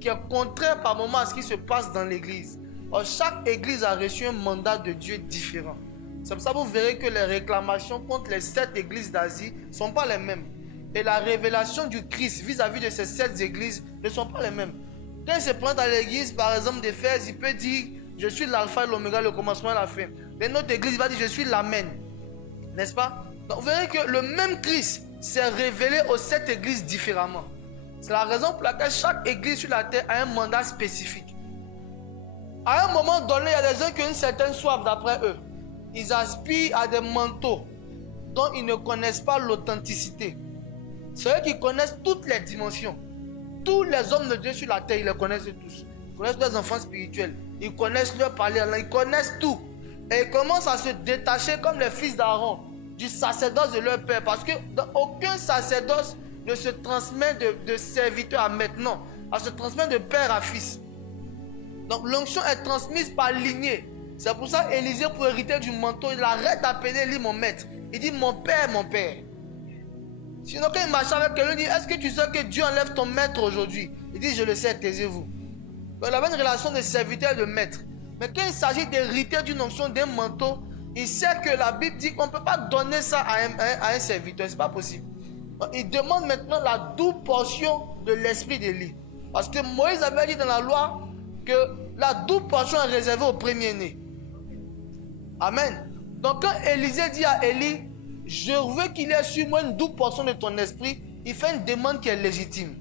qui est contraire par moment à ce qui se passe dans l'église. Or, chaque église a reçu un mandat de Dieu différent. C'est pour ça que vous verrez que les réclamations contre les 7 églises d'Asie ne sont pas les mêmes. Et la révélation du Christ vis-à-vis de ces 7 églises ne sont pas les mêmes. Quand il se présente à l'église, par exemple, d'Éphèse, il peut dire « Je suis l'alpha et l'oméga, le commencement et la fin ». Dans notre église, il va dire « Je suis l'amen ». N'est-ce pas? Donc, vous verrez que le même Christ s'est révélé aux 7 églises différemment. C'est la raison pour laquelle chaque église sur la terre a un mandat spécifique. À un moment donné, il y a des gens qui ont une certaine soif d'après eux. Ils aspirent à des manteaux dont ils ne connaissent pas l'authenticité. Ceux qui connaissent toutes les dimensions. Tous les hommes de Dieu sur la terre, ils les connaissent tous. Ils connaissent leurs enfants spirituels. Ils connaissent leur parler. Ils connaissent tout. Et ils commencent à se détacher comme les fils d'Aaron du sacerdoce de leur père. Parce que aucun sacerdoce ne se transmet de serviteur à maintenant. Elle se transmet de père à fils. Donc l'onction est transmise par lignée. C'est pour ça qu'Élisée, pour hériter du manteau, il arrête d'appeler lui mon maître. Il dit mon père, mon père. Sinon, quand il marchait avec quelqu'un, il dit, est-ce que tu sais que Dieu enlève ton maître aujourd'hui? Il dit, je le sais, taisez-vous. Donc, il avait une relation de serviteur et de maître. Mais quand il s'agit d'hériter d'une onction, d'un manteau, il sait que la Bible dit qu'on ne peut pas donner ça à un serviteur. Ce n'est pas possible. Donc, il demande maintenant la double portion de l'esprit d'Élie. Parce que Moïse avait dit dans la loi que la double portion est réservée au premier-né. Amen. Donc quand Élisée dit à Élie, je veux qu'il ait sur moi une double portion de ton esprit, il fait une demande qui est légitime.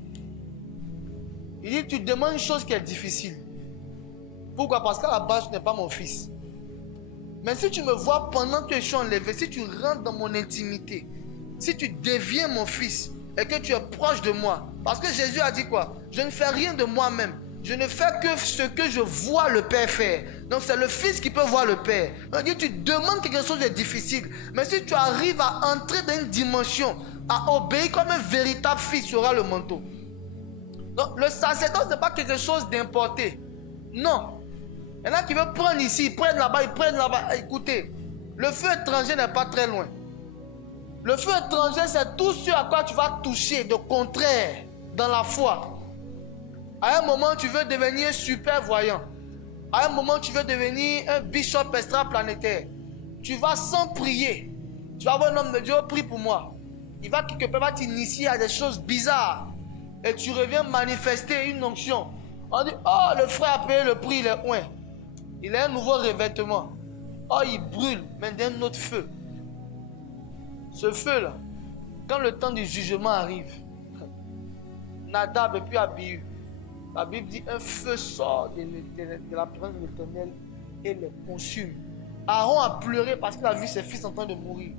Il dit, tu demandes une chose qui est difficile. Pourquoi? Parce qu'à la base, tu n'es pas mon fils. Mais si tu me vois pendant que je suis enlevé, si tu rentres dans mon intimité, si tu deviens mon fils et que tu es proche de moi, parce que Jésus a dit quoi? Je ne fais rien de moi-même. Je ne fais que ce que je vois le Père faire. Donc c'est le Fils qui peut voir le Père. Donc tu demandes quelque chose de difficile. Mais si tu arrives à entrer dans une dimension, à obéir comme un véritable fils, tu auras le manteau. Donc le sacerdoce n'est pas quelque chose d'importé. Non. Il y en a qui veulent prendre ici, ils prennent là-bas, ils prennent là-bas. Écoutez, le feu étranger n'est pas très loin. Le feu étranger, c'est tout ce à quoi tu vas toucher de contraire dans la foi. À un moment, tu veux devenir super voyant. À un moment, tu veux devenir un bishop extraplanétaire. Tu vas sans prier. Tu vas voir un homme de Dieu, prie pour moi. Il va quelque part t'initier à des choses bizarres. Et tu reviens manifester une onction. On dit, oh, le frère a payé le prix, il est oint. Il a un nouveau revêtement. Oh, il brûle, mais d'un autre feu. Ce feu-là, quand le temps du jugement arrive, Nadab et puis Abihu, la Bible dit un feu sort de la présence de l'Éternel et les consume. Aaron a pleuré parce qu'il a vu ses fils en train de mourir.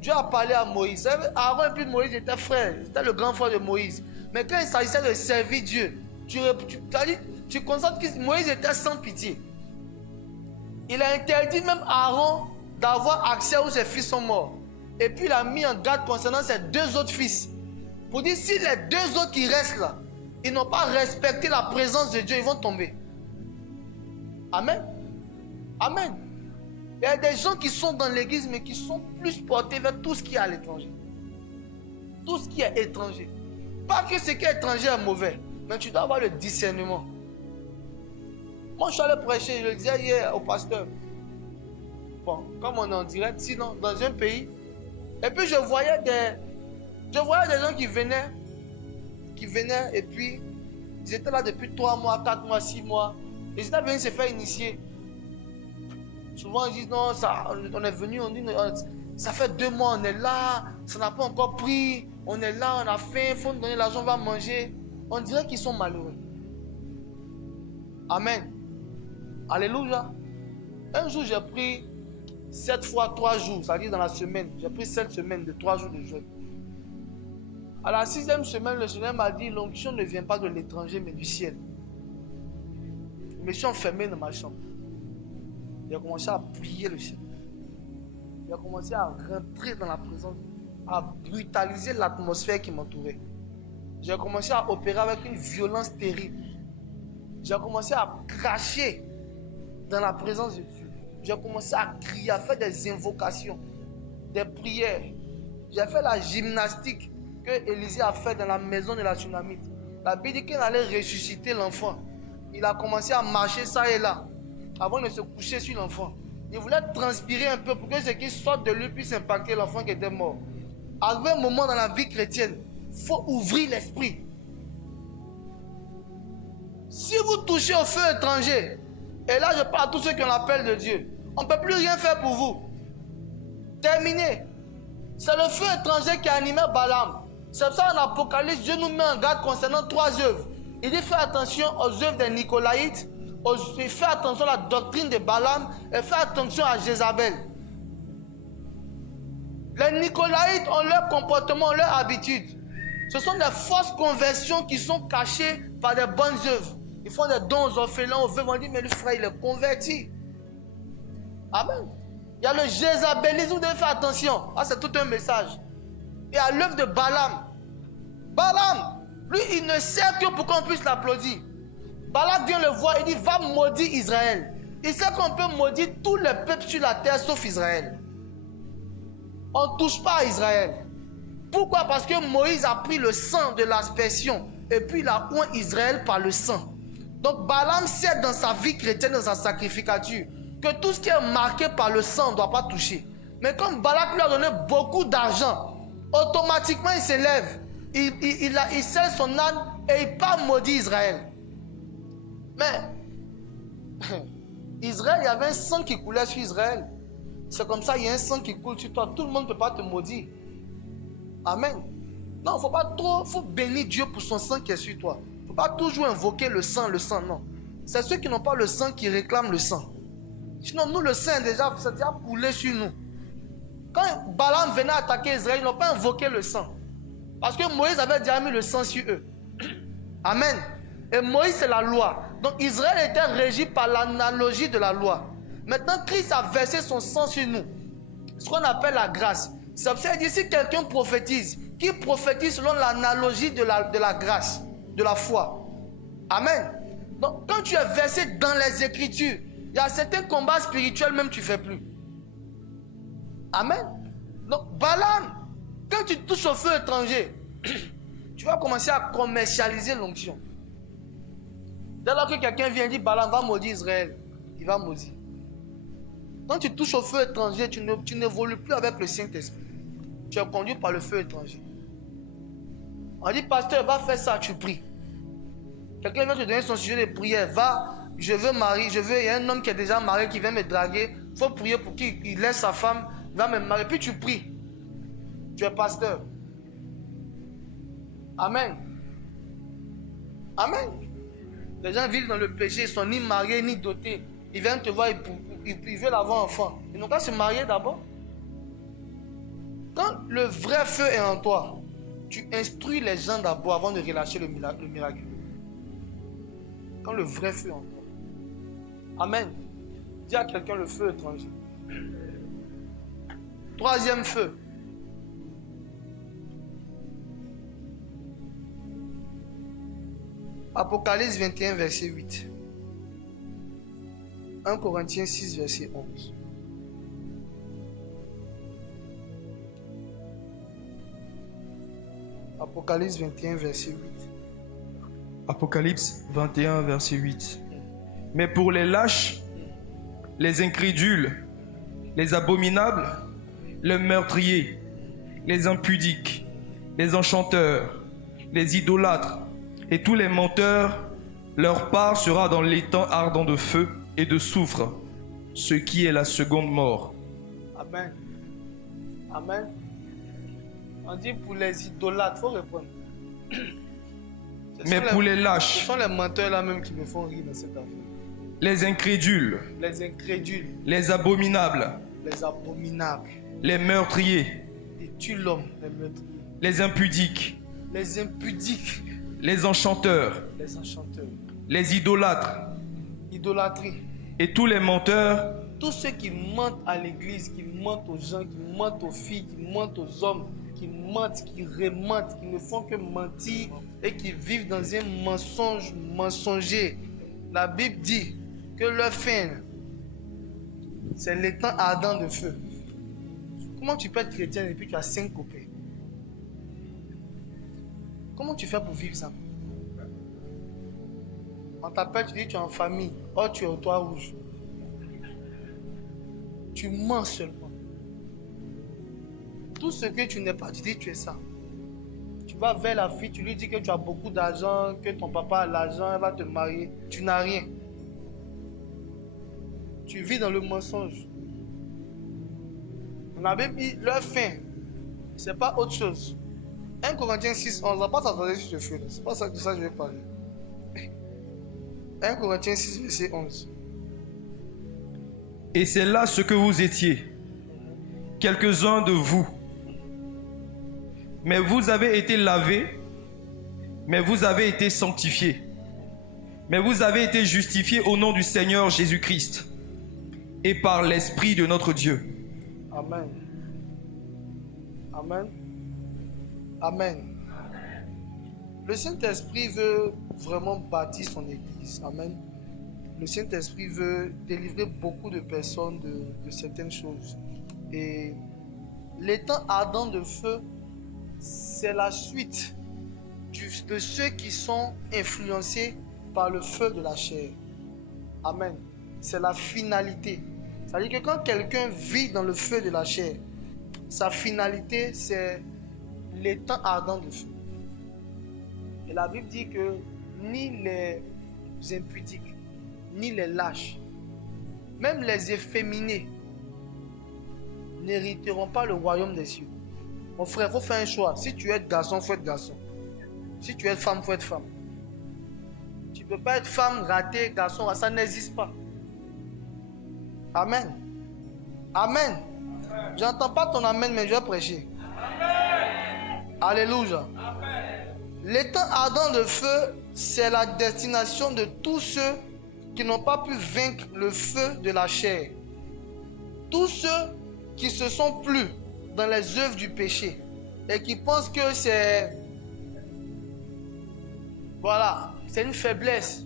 Dieu a parlé à Moïse. Aaron et puis Moïse étaient frères. C'était le grand frère de Moïse. Mais quand il s'agissait de servir Dieu, tu constates que Moïse était sans pitié. Il a interdit même à Aaron d'avoir accès où ses fils sont morts. Et puis il a mis en garde concernant ses deux autres fils. Pour dire si les deux autres qui restent là, ils n'ont pas respecté la présence de Dieu, ils vont tomber. Amen. Amen. Il y a des gens qui sont dans l'église, mais qui sont plus portés vers tout ce qui est à l'étranger. Tout ce qui est étranger. Pas que ce qui est étranger est mauvais, mais tu dois avoir le discernement. Moi, je suis allé prêcher, je le disais hier au pasteur. Bon, comme on est en direct, sinon, dans un pays. Et puis, je voyais des gens qui venaient et puis ils étaient là depuis 3 mois, 4 mois, 6 mois. Ils étaient venus se faire initier. Souvent ils disent non, on est venu, on dit ça fait 2 mois, on est là, ça n'a pas encore pris, on est là, on a faim, il faut nous donner l'argent, on va manger. On dirait qu'ils sont malheureux. Amen. Alléluia. Un jour j'ai pris 7 fois 3 jours, c'est-à-dire dans la semaine, j'ai pris 7 semaines de 3 jours de jeûne. À la 6e semaine, le Seigneur m'a dit, l'onction ne vient pas de l'étranger, mais du ciel. Je me suis enfermé dans ma chambre. J'ai commencé à prier le Seigneur. J'ai commencé à rentrer dans la présence, à brutaliser l'atmosphère qui m'entourait. J'ai commencé à opérer avec une violence terrible. J'ai commencé à cracher dans la présence de Dieu. J'ai commencé à crier, à faire des invocations, des prières. J'ai fait la gymnastique que Élisée a fait dans la maison de la Tsunamite. La Bible dit qu'il allait ressusciter l'enfant. Il a commencé à marcher ça et là, avant de se coucher sur l'enfant. Il voulait transpirer un peu pour que ce qui sorte de lui puisse impacter l'enfant qui était mort. Arrivé un moment dans la vie chrétienne, il faut ouvrir l'esprit. Si vous touchez au feu étranger, et là je parle à tous ceux qui ont l'appel de Dieu, on ne peut plus rien faire pour vous. Terminé. C'est le feu étranger qui a animé Balaam. C'est pour ça qu'en Apocalypse, Dieu nous met en garde concernant 3 œuvres. Il dit fais attention aux œuvres des Nicolaïtes, fais attention à la doctrine de Balaam et fais attention à Jézabel. Les Nicolaïtes ont leur comportement, leur habitude. Ce sont des fausses conversions qui sont cachées par des bonnes œuvres. Ils font des dons aux orphelins, aux veuves. On dit mais le frère il est converti. Amen. Il y a le jézabelisme, vous devez faire attention. Ah, c'est tout un message. Il y a l'œuvre de Balaam. Balaam, lui, il ne sert que pour qu'on puisse l'applaudir. Balak vient le voir, il dit, va maudire Israël. Il sait qu'on peut maudire tous les peuples sur la terre sauf Israël. On ne touche pas à Israël. Pourquoi? Parce que Moïse a pris le sang de l'aspersion et puis il a oint Israël par le sang. Donc Balaam sait dans sa vie chrétienne, dans sa sacrificature, que tout ce qui est marqué par le sang ne doit pas toucher. Mais comme Balak lui a donné beaucoup d'argent, automatiquement il s'élève, il scelle son âne et il part maudit Israël. Mais Israël, il y avait un sang qui coulait sur Israël. C'est comme ça, il y a un sang qui coule sur toi. Tout le monde ne peut pas te maudire. Amen. Non, il ne faut pas trop, il faut bénir Dieu pour son sang qui est sur toi. Il ne faut pas toujours invoquer le sang, non. C'est ceux qui n'ont pas le sang qui réclament le sang. Sinon, nous, le sang, c'est déjà coulé sur nous. Quand Balaam venait attaquer Israël, ils n'ont pas invoqué le sang. Parce que Moïse avait déjà mis le sang sur eux. Amen. Et Moïse, c'est la loi. Donc Israël était régi par l'analogie de la loi. Maintenant, Christ a versé son sang sur nous. Ce qu'on appelle la grâce. C'est pour ça qu'il dit, si quelqu'un prophétise, qui prophétise selon l'analogie de la grâce, de la foi. Amen. Donc quand tu es versé dans les Écritures, il y a certains combats spirituels même tu ne fais plus. Amen. Donc Balaam, quand tu touches au feu étranger, tu vas commencer à commercialiser l'onction. Dès lors que quelqu'un vient et dit Balaam va maudire Israël, il va maudire. Quand tu touches au feu étranger, tu n'évolues plus avec le Saint-Esprit. Tu es conduit par le feu étranger. On dit pasteur, va faire ça, tu pries. Quelqu'un vient te donner son sujet de prière. Va, je veux marier, il y a un homme qui est déjà marié qui vient me draguer. Il faut prier pour qu'il laisse sa femme, va me marier. Puis tu pries. Tu es pasteur. Amen. Amen. Les gens vivent dans le péché, ils ne sont ni mariés ni dotés. Ils viennent te voir, ils veulent avoir un enfant. Ils n'ont qu'à se marier d'abord. Quand le vrai feu est en toi, tu instruis les gens d'abord avant de relâcher le miracle. Quand le vrai feu est en toi. Amen. Dis à quelqu'un le feu étranger. Troisième feu. Apocalypse 21, verset 8. 1 Corinthiens 6, verset 11. Apocalypse 21, verset 8. Apocalypse 21, verset 8. Mais pour les lâches, les incrédules, les abominables, les meurtriers, les impudiques, les enchanteurs, les idolâtres et tous les menteurs, leur part sera dans l'étang ardent de feu et de soufre, ce qui est la seconde mort. Amen. Amen. On dit pour les idolâtres, il faut répondre. Mais pour les lâches, ce sont les menteurs là même qui me font rire dans cette affaire. les incrédules, les abominables, les meurtriers, ils tuent l'homme, les meurtriers, les impudiques, les enchanteurs, les idolâtres, idolâtrie, et tous les menteurs, tous ceux qui mentent à l'église, qui mentent aux gens, qui mentent aux filles, qui mentent aux hommes, qui mentent, qui rementent, qui ne font que mentir et qui vivent dans un mensonge mensonger. La Bible dit que leur fin, c'est l'étang ardent de feu. Comment tu peux être chrétien et puis tu as 5 copains? Comment tu fais pour vivre ça? On t'appelle, tu dis tu es en famille. Oh, tu es au toit rouge. Tu mens seulement. Tout ce que tu n'es pas, tu dis tu es ça. Tu vas vers la fille, tu lui dis que tu as beaucoup d'argent, que ton papa a l'argent, elle va te marier. Tu n'as rien. Tu vis dans le mensonge. On avait dit leur fin, c'est pas autre chose. 1 Corinthiens 6, 11, on ne va pas s'attarder sur ce feu. C'est pas ça, de ça que je vais parler. 1 Corinthiens 6, verset 11. et c'est là ce que vous étiez, quelques-uns de vous. Mais vous avez été lavés, mais vous avez été sanctifiés, mais vous avez été justifiés au nom du Seigneur Jésus-Christ et par l'Esprit de notre Dieu. Amen. Amen. Amen. Le Saint-Esprit veut vraiment bâtir son Église. Amen. Le Saint-Esprit veut délivrer beaucoup de personnes de certaines choses. Et l'étang ardent de feu, c'est la suite de ceux qui sont influencés par le feu de la chair. Amen. C'est la finalité. C'est-à-dire que quand quelqu'un vit dans le feu de la chair, sa finalité, c'est l'étang ardent de feu. Et la Bible dit que ni les impudiques, ni les lâches, même les efféminés, n'hériteront pas le royaume des cieux. Mon frère, il faut faire un choix. Si tu es garçon, il faut être garçon. Si tu es femme, il faut être femme. Tu ne peux pas être femme, ratée, garçon, ça n'existe pas. Amen. Amen. J'entends pas ton amen, mais je vais prêcher. Alléluia. L'étang ardent de feu, c'est la destination de tous ceux qui n'ont pas pu vaincre le feu de la chair. Tous ceux qui se sont plu dans les œuvres du péché et qui pensent que c'est... Voilà, c'est une faiblesse.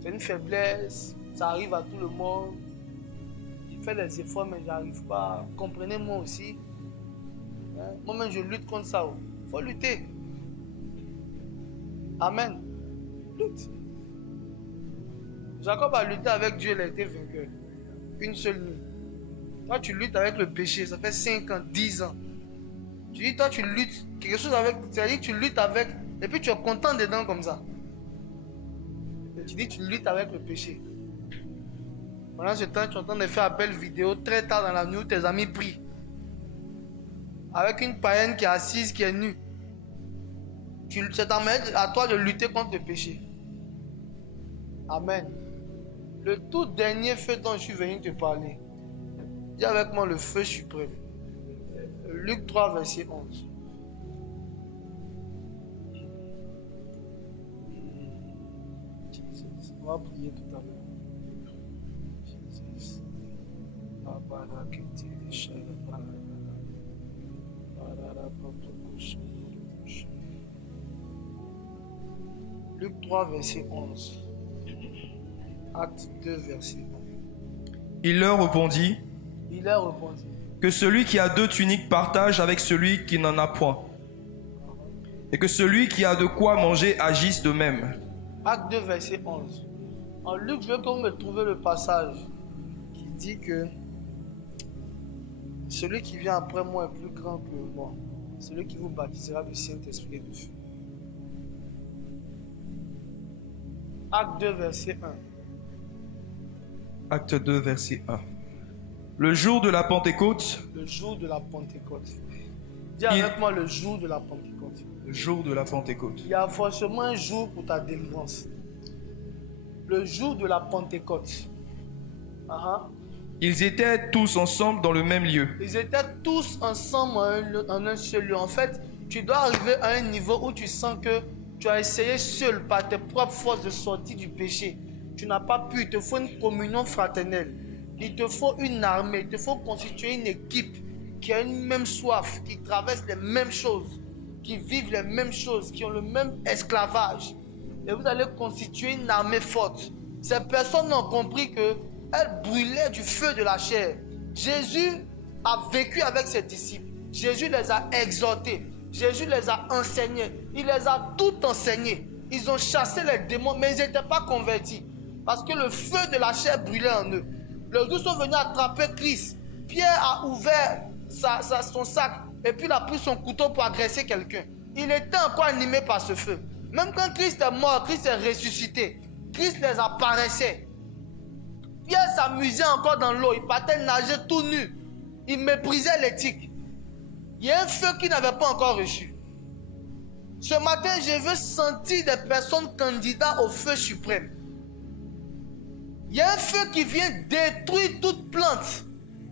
C'est une faiblesse, ça arrive à tout le monde. Je fais des efforts, mais j'arrive pas. Comprenez-moi aussi. Moi-même, je lutte contre ça. Il faut lutter. Amen. Lutte. Jacob a lutté avec Dieu, il a été vainqueur. Une seule nuit. Toi, tu luttes avec le péché, ça fait 5 ans, 10 ans. Tu dis, toi, tu luttes quelque chose avec. C'est-à-dire que tu luttes avec. Et puis tu es content dedans comme ça. Et tu dis, tu luttes avec le péché. Pendant ce temps, tu es en train de faire appel vidéo très tard dans la nuit où tes amis prient. Avec une païenne qui est assise, qui est nue. C'est à toi de lutter contre le péché. Amen. Le tout dernier feu dont je suis venu te parler. Dis avec moi le feu suprême. Luc 3, verset 11. On va prier tout à l'heure. Luc 3, verset 11. Acte 2, verset 1. Il leur répondit « que celui qui a 2 tuniques partage avec celui qui n'en a point, et que celui qui a de quoi manger agisse de même. » Acte 2, verset 11. En Luc, je veux que vous me trouviez le passage qui dit que celui qui vient après moi est plus grand que moi. Celui qui vous baptisera du Saint-Esprit et du feu. Acte 2, verset 1. Acte 2, verset 1. Le jour de la Pentecôte. Le jour de la Pentecôte. Dis avec moi le jour de la Pentecôte. Le jour de la Pentecôte. Il y a forcément un jour pour ta délivrance. Le jour de la Pentecôte. Ils étaient tous ensemble dans le même lieu. Ils étaient tous ensemble en un seul lieu. En fait, tu dois arriver à un niveau où tu sens que tu as essayé seul par tes propres forces de sortir du péché. Tu n'as pas pu. Il te faut une communion fraternelle. Il te faut une armée. Il te faut constituer une équipe qui a une même soif, qui traverse les mêmes choses, qui vivent les mêmes choses, qui ont le même esclavage. Et vous allez constituer une armée forte. Ces personnes ont compris qu'elles brûlaient du feu de la chair. Jésus a vécu avec ses disciples. Jésus les a exhortés. Jésus les a enseignés. Il les a tout enseignés. Ils ont chassé les démons, mais ils n'étaient pas convertis. Parce que le feu de la chair brûlait en eux. Les deux sont venus attraper Christ. Pierre a ouvert son sac et puis il a pris son couteau pour agresser quelqu'un. Il était encore animé par ce feu. Même quand Christ est mort, Christ est ressuscité. Christ les apparaissait. Pierre s'amusait encore dans l'eau. Il partait nager tout nu. Il méprisait l'éthique. Il y a un feu qu'il n'avait pas encore reçu. Ce matin, je veux sentir des personnes candidats au feu suprême. Il y a un feu qui vient détruire toute plante.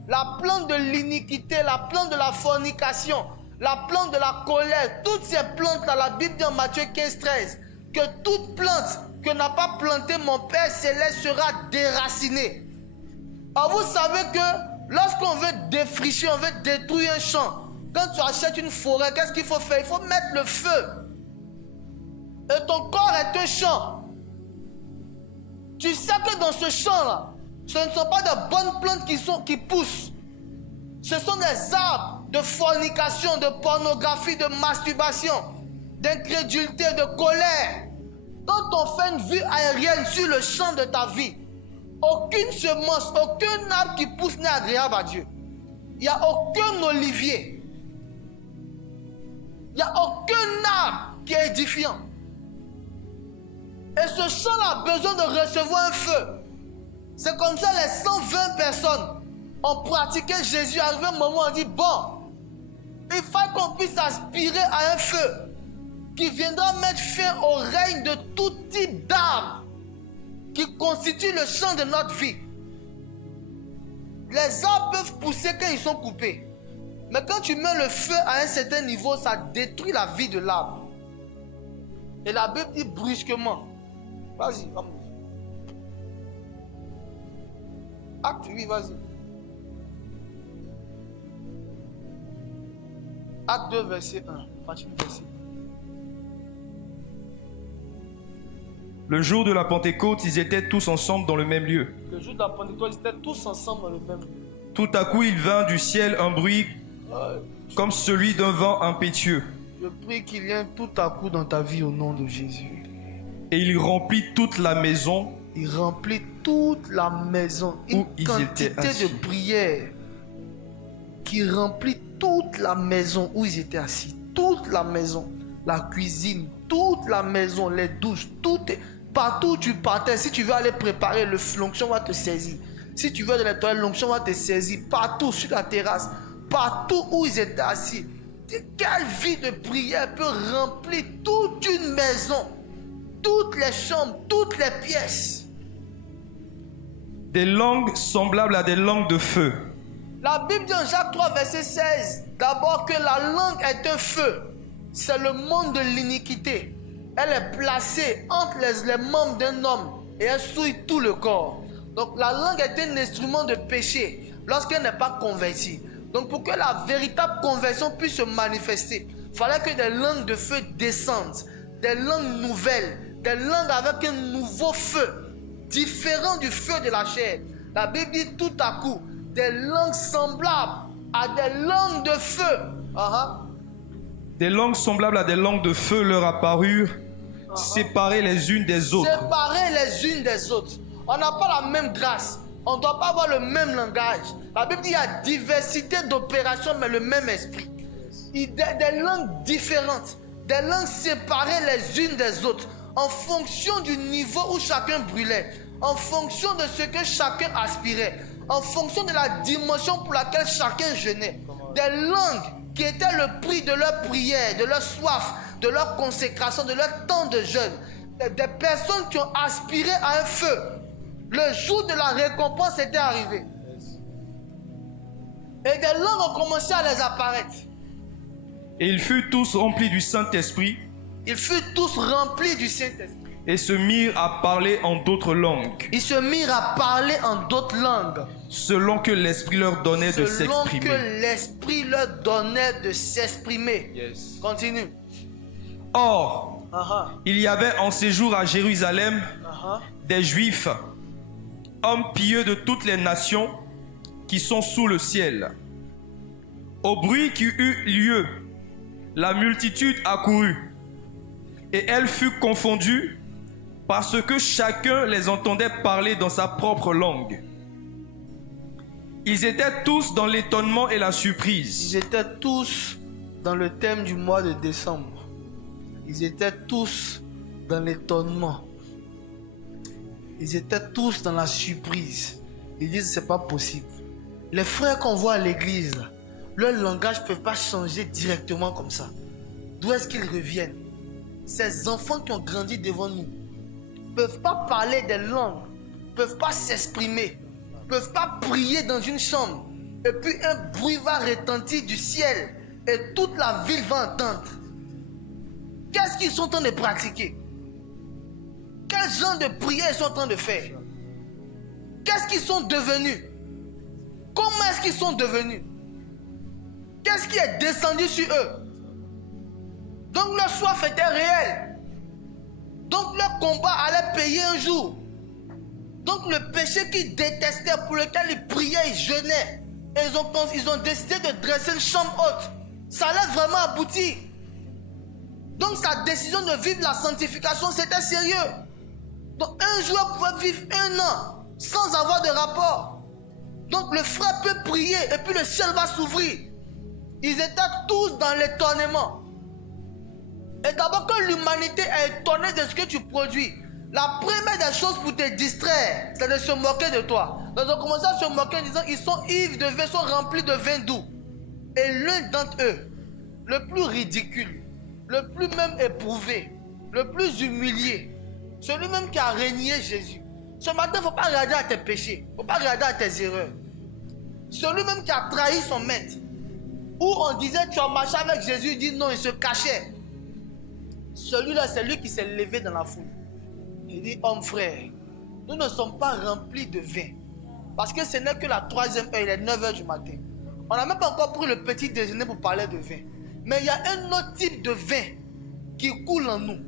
La plante de l'iniquité, la plante de la fornication, la plante de la colère. Toutes ces plantes-là, la Bible dit en Matthieu 15, 13, que toute plante que n'a pas plantée mon Père Céleste sera déracinée. Alors vous savez que lorsqu'on veut défricher, on veut détruire un champ, quand tu achètes une forêt, qu'est-ce qu'il faut faire? Il faut mettre le feu. Et ton corps est un champ. Tu sais que dans ce champ-là, ce ne sont pas de bonnes plantes qui poussent. Ce Ce sont des arbres de fornication, de pornographie, de masturbation, d'incrédulité, de colère. Quand on fait une vue aérienne sur le champ de ta vie, aucune semence, aucun arbre qui pousse n'est agréable à Dieu. Il n'y a aucun olivier. Il n'y a aucun arbre qui est édifiant. Et ce champ a besoin de recevoir un feu. C'est comme ça les 120 personnes ont pratiqué Jésus. Arrivé un moment, on dit, bon, il faut qu'on puisse aspirer à un feu qui viendra mettre fin au règne de tout type d'arbres qui constituent le champ de notre vie. Les arbres peuvent pousser quand ils sont coupés. Mais quand tu mets le feu à un certain niveau, ça détruit la vie de l'arbre. Et la Bible dit brusquement. Vas-y, vamos. Acte 8, vas-y. Acte 2, verset 1. Verset 1. Le jour de la Pentecôte, ils étaient tous ensemble dans le même lieu. Le jour de la Pentecôte, ils étaient tous ensemble dans le même lieu. Tout à coup, il vint du ciel un bruit comme celui d'un vent impétueux. Je prie qu'il y ait tout à coup dans ta vie au nom de Jésus. Et il remplit toute la maison. Il remplit toute la maison. Une Où ils quantité étaient assis. de prières qui remplit toute la maison où ils étaient assis. Toute la maison. La cuisine, toute la maison, les douches, tout est... Partout où tu partais, si tu veux aller préparer, l'onction va te saisir. Si tu veux de la toilette, l'onction va te saisir. Partout sur la terrasse, partout où ils étaient assis. Quelle vie de prière peut remplir toute une maison, toutes les chambres, toutes les pièces. Des langues semblables à des langues de feu. La Bible dit en Jacques 3, verset 16, d'abord que la langue est un feu. C'est le monde de l'iniquité. Elle est placée entre les membres d'un homme et elle souille tout le corps. Donc la langue est un instrument de péché lorsqu'elle n'est pas convertie. Donc pour que la véritable conversion puisse se manifester, il fallait que des langues de feu descendent, des langues nouvelles, des langues avec un nouveau feu, différent du feu de la chair. La Bible dit tout à coup, des langues semblables à des langues de feu. Des langues semblables à des langues de feu leur apparurent, séparées les unes des autres. Séparées les unes des autres. On n'a pas la même grâce. On ne doit pas avoir le même langage. La Bible dit qu'il y a diversité d'opérations, mais le même esprit. Des langues différentes, des langues séparées les unes des autres, en fonction du niveau où chacun brûlait, en fonction de ce que chacun aspirait, en fonction de la dimension pour laquelle chacun jeûnait. Des langues qui étaient le prix de leur prière, de leur soif, de leur consécration, de leur temps de jeûne. Des personnes qui ont aspiré à un feu. Le jour de la récompense était arrivé. Et des langues ont commencé à les apparaître. Et ils furent tous remplis du Saint-Esprit Ils furent tous remplis du Saint-Esprit. et se mirent à parler en d'autres langues, Ils se mirent à parler en d'autres langues. selon que l'Esprit leur donnait de Selon s'exprimer. que l'Esprit leur donnait de s'exprimer. Continue. Or, il y avait en séjour à Jérusalem des Juifs, hommes pieux de toutes les nations qui sont sous le ciel. Au bruit qui eut lieu, la multitude accourut, et elle fut confondue parce que chacun les entendait parler dans sa propre langue. Ils étaient tous dans l'étonnement et la surprise. Ils étaient tous dans le thème du mois de décembre. Ils étaient tous dans l'étonnement. Ils étaient tous dans la surprise. Ils disent c'est pas possible. Les frères qu'on voit à l'église, leur langage ne peut pas changer directement comme ça. D'où est-ce qu'ils reviennent? Ces enfants qui ont grandi devant nous ne peuvent pas parler des langues, ne peuvent pas s'exprimer, ne peuvent pas prier dans une chambre. Et puis un bruit va retentir du ciel et toute la ville va entendre. Qu'est-ce qu'ils sont en train de pratiquer? Quel genre de prière ils sont en train de faire? Qu'est-ce qu'ils sont devenus? Comment est-ce qu'ils sont devenus? Qu'est-ce qui est descendu sur eux? Donc leur soif était réelle. Donc leur combat allait payer un jour. Donc le péché qu'ils détestaient, pour lequel ils priaient, ils jeûnaient, Et ils ont décidé de dresser une chambre haute. Ça allait vraiment aboutir. Donc sa décision de vivre la sanctification, c'était sérieux. Donc un joueur pouvait vivre 1 an sans avoir de rapport. Donc le frère peut prier et puis le ciel va s'ouvrir. Ils étaient tous dans l'étonnement. Et d'abord que l'humanité est étonnée de ce que tu produis, la première des choses pour te distraire, c'est de se moquer de toi. Donc ils ont commencé à se moquer en disant ils sont ivres de vin, sont remplis de vin doux. Et l'un d'entre eux, le plus ridicule, le plus même éprouvé, le plus humilié, celui même qui a régné Jésus. Ce matin, il ne faut pas regarder à tes péchés, il ne faut pas regarder à tes erreurs. Celui même qui a trahi son maître, où on disait tu as marché avec Jésus, il dit non, il se cachait. Celui-là, c'est lui qui s'est levé dans la foule. Il dit, homme frère, nous ne sommes pas remplis de vin. Parce que ce n'est que la 3e heure, il est 9h du matin. On n'a même pas encore pris le petit déjeuner pour parler de vin. Mais il y a un autre type de vin qui coule en nous,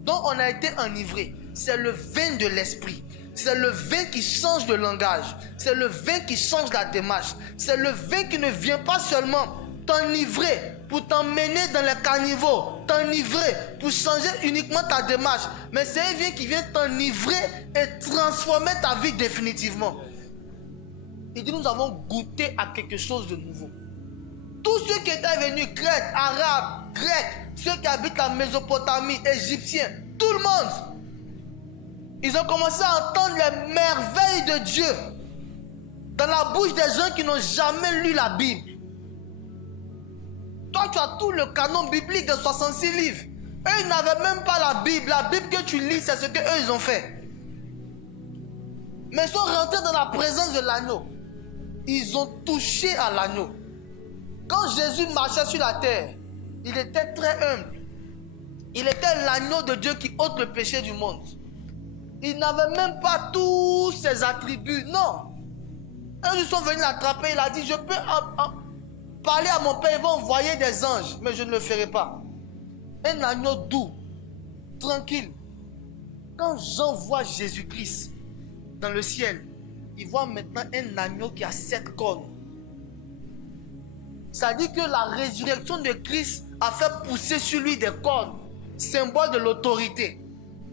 dont on a été enivré. C'est le vin de l'esprit. C'est le vin qui change de langage. C'est le vin qui change la démarche. C'est le vin qui ne vient pas seulement t'enivrer pour t'emmener dans les caniveaux, t'enivrer pour changer uniquement ta démarche. Mais c'est un vin qui vient t'enivrer et transformer ta vie définitivement. Il dit nous avons goûté à quelque chose de nouveau. Tous ceux qui étaient venus, Crète, Arabes, Grecs, ceux qui habitent la Mésopotamie, Égyptiens, tout le monde, ils ont commencé à entendre les merveilles de Dieu dans la bouche des gens qui n'ont jamais lu la Bible. Toi, tu as tout le canon biblique de 66 livres. Eux, ils n'avaient même pas la Bible. La Bible que tu lis, c'est ce qu'eux, ils ont fait. Mais ils sont rentrés dans la présence de l'agneau. Ils ont touché à l'agneau. Quand Jésus marchait sur la terre, il était très humble. Il était l'agneau de Dieu qui ôte le péché du monde. Il n'avait même pas tous ses attributs. Non. Eux, ils sont venus l'attraper. Il a dit, je peux parler à mon Père, il va envoyer des anges. Mais je ne le ferai pas. Un agneau doux, tranquille. Quand Jean voit Jésus-Christ dans le ciel, il voit maintenant un agneau qui a 7 cornes. Ça dit que la résurrection de Christ a fait pousser sur lui des cornes, symbole de l'autorité.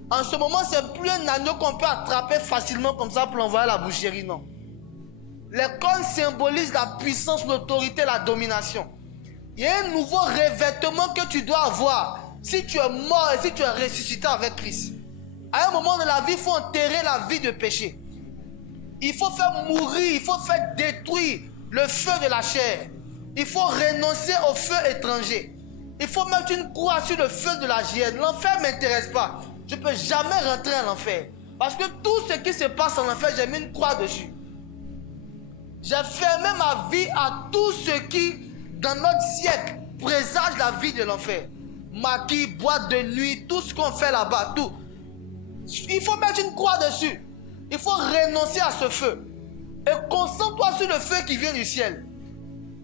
En ce moment, c'est plus un agneau qu'on peut attraper facilement comme ça pour l'envoyer à la boucherie, non. Les cornes symbolisent la puissance, l'autorité, la domination. Il y a un nouveau revêtement que tu dois avoir si tu es mort et si tu es ressuscité avec Christ. À un moment de la vie, il faut enterrer la vie de péché. Il faut faire mourir, il faut faire détruire le feu de la chair. Il faut renoncer au feu étranger. Il faut mettre une croix sur le feu de la géhenne. L'enfer ne m'intéresse pas. Je ne peux jamais rentrer en enfer. Parce que tout ce qui se passe en enfer, j'ai mis une croix dessus. J'ai fermé ma vie à tout ce qui, dans notre siècle, présage la vie de l'enfer. Maquis, boîte de nuit, tout ce qu'on fait là-bas, tout. Il faut mettre une croix dessus. Il faut renoncer à ce feu. Et concentre-toi sur le feu qui vient du ciel.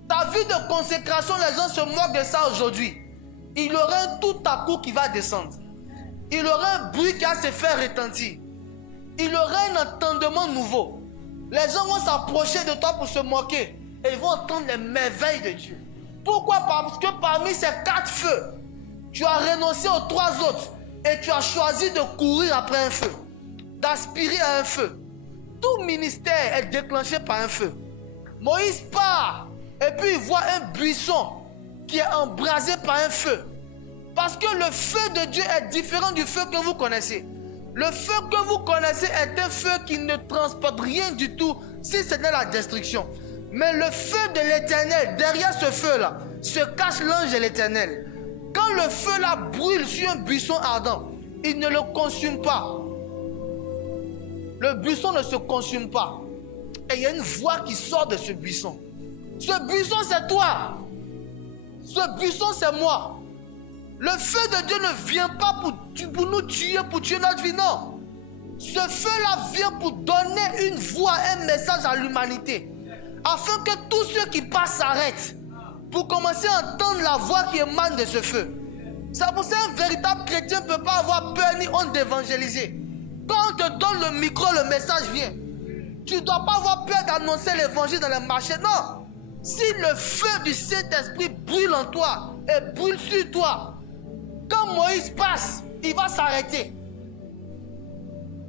Ta vie de consécration, les gens se moquent de ça aujourd'hui. Il y aura un tout à coup qui va descendre. Il y aura un bruit qui va se faire retentir. Il y aura un entendement nouveau. Les gens vont s'approcher de toi pour se moquer. Et ils vont entendre les merveilles de Dieu. Pourquoi? Parce que parmi ces 4 feux, tu as renoncé aux 3 autres. Et tu as choisi de courir après un feu. D'aspirer à un feu. Tout ministère est déclenché par un feu. Moïse part. Et puis il voit un buisson qui est embrasé par un feu. Parce que le feu de Dieu est différent du feu que vous connaissez. Le feu que vous connaissez est un feu qui ne transporte rien du tout si ce n'est la destruction. Mais le feu de l'Éternel, derrière ce feu-là, se cache l'ange de l'Éternel. Quand le feu-là brûle sur un buisson ardent, il ne le consume pas. Le buisson ne se consume pas. Et il y a une voix qui sort de ce buisson. Ce buisson, c'est toi. Ce buisson, c'est moi. Le feu de Dieu ne vient pas pour nous tuer, pour tuer notre vie, non. Ce feu-là vient pour donner une voix, un message à l'humanité. Afin que tous ceux qui passent s'arrêtent. Pour commencer à entendre la voix qui émane de ce feu. C'est pour ça qu'un véritable chrétien ne peut pas avoir peur ni honte d'évangéliser. Quand on te donne le micro, le message vient. Tu ne dois pas avoir peur d'annoncer l'évangile dans les marchés, non. Si le feu du Saint-Esprit brûle en toi et brûle sur toi, quand Moïse passe, il va s'arrêter.